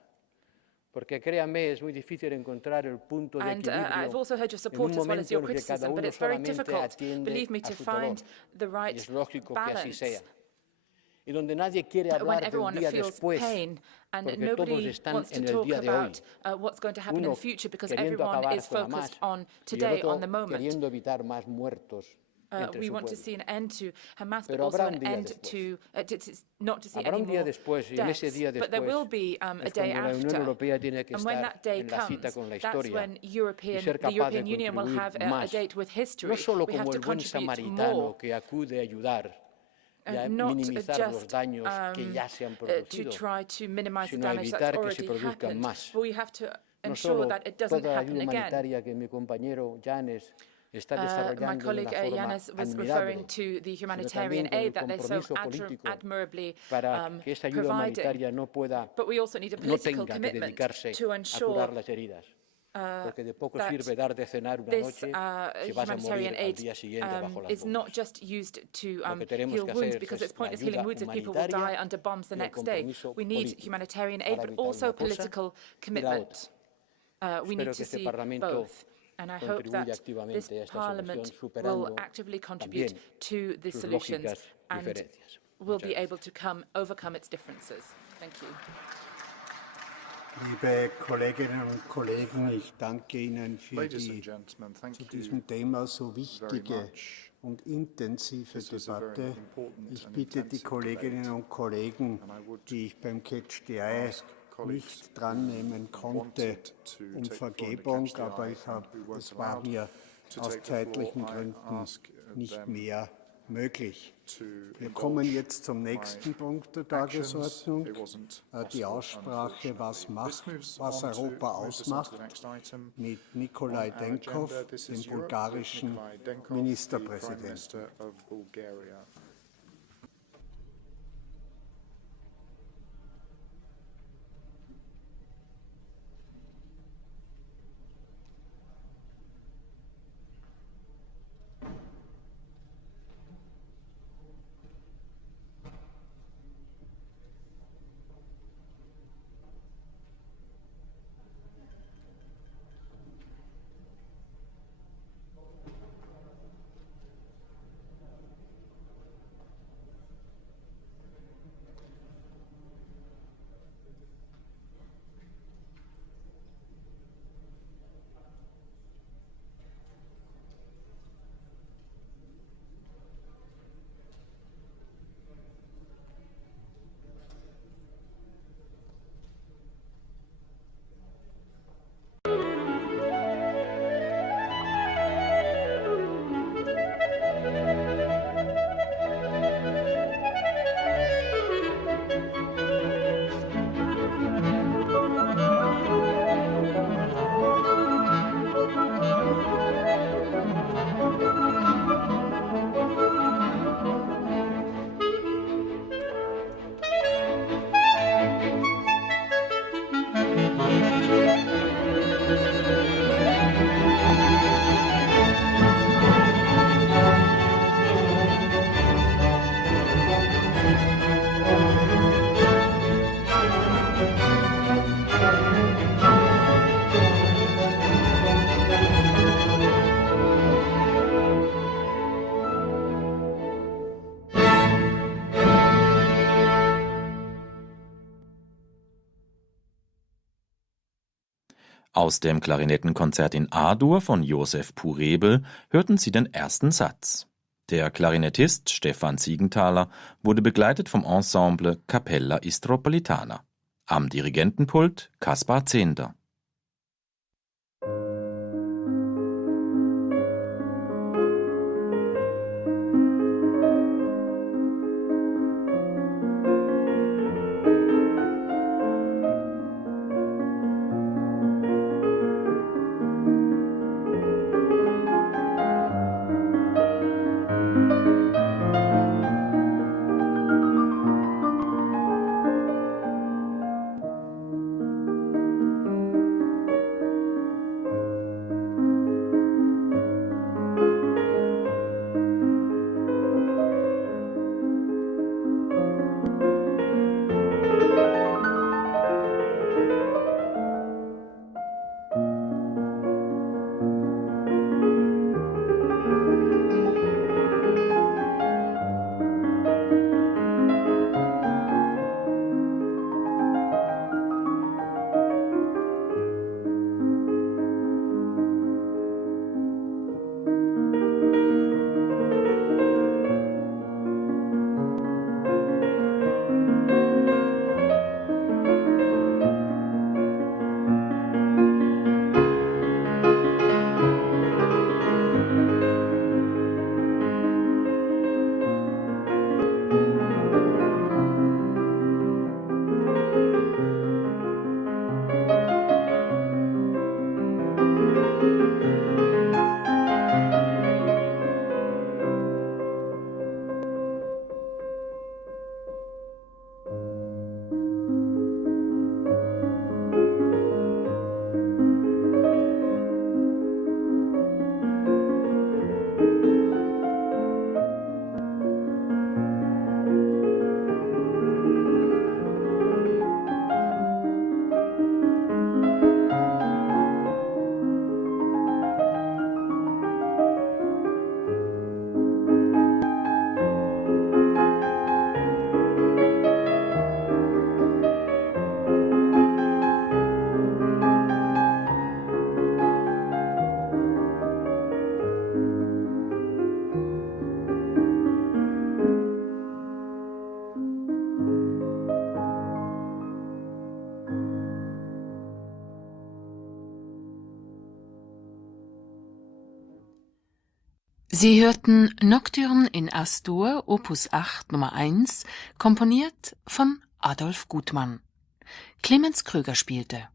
Porque créame, es muy difícil encontrar el punto de equilibrio I've also heard your support as well as your criticism, but it's very difficult, believe me, to find the right balance. Y donde nadie quiere hablar del día después, porque todos están en el día de hoy. Uno queriendo acabar con Hamas y el otro queriendo evitar más muertos. We want to see an end to Hamas, but also an end to not to see any more deaths. But there will be a day after, and when that day comes, that's when the European Union will have a date with history. We have to contribute more. Not just to try to minimize the damage that's already happened, but we have to ensure that it doesn't happen again. My colleague Yanis was referring to the humanitarian aid that they're so admirably providing. But we also need a political commitment to ensure porque de poco sirve dar de cenar una noche si vas a morir al día siguiente bajo las bombas. Is not just used to heal wounds, because it's pointless healing wounds if people will die under bombs the next day. We need humanitarian aid, but also political commitment. We need to see both. And I hope that this Parliament will actively contribute to the solutions and will be able to overcome its differences. Thank you. Liebe Kolleginnen und Kollegen, ich danke Ihnen für die zu diesem Thema so wichtige und intensive Debatte. Ich bitte die Kolleginnen und Kollegen, die ich beim Catch the Eye nicht dran nehmen konnte, um Vergebung, aber es war mir aus zeitlichen Gründen nicht mehr möglich. Wir kommen jetzt zum nächsten Punkt der Tagesordnung, die Aussprache, was Europa ausmacht, mit Nikolai Denkov, dem bulgarischen Ministerpräsidenten. Aus dem Klarinettenkonzert in A-Dur von Josef Purebel hörten Sie den ersten Satz. Der Klarinettist Stefan Siegenthaler wurde begleitet vom Ensemble Cappella Istropolitana. Am Dirigentenpult Kaspar Zehnder. Sie hörten Nocturne in As-Dur, Opus 8 Nummer 1, komponiert von Adolf Gutmann. Clemens Kröger spielte.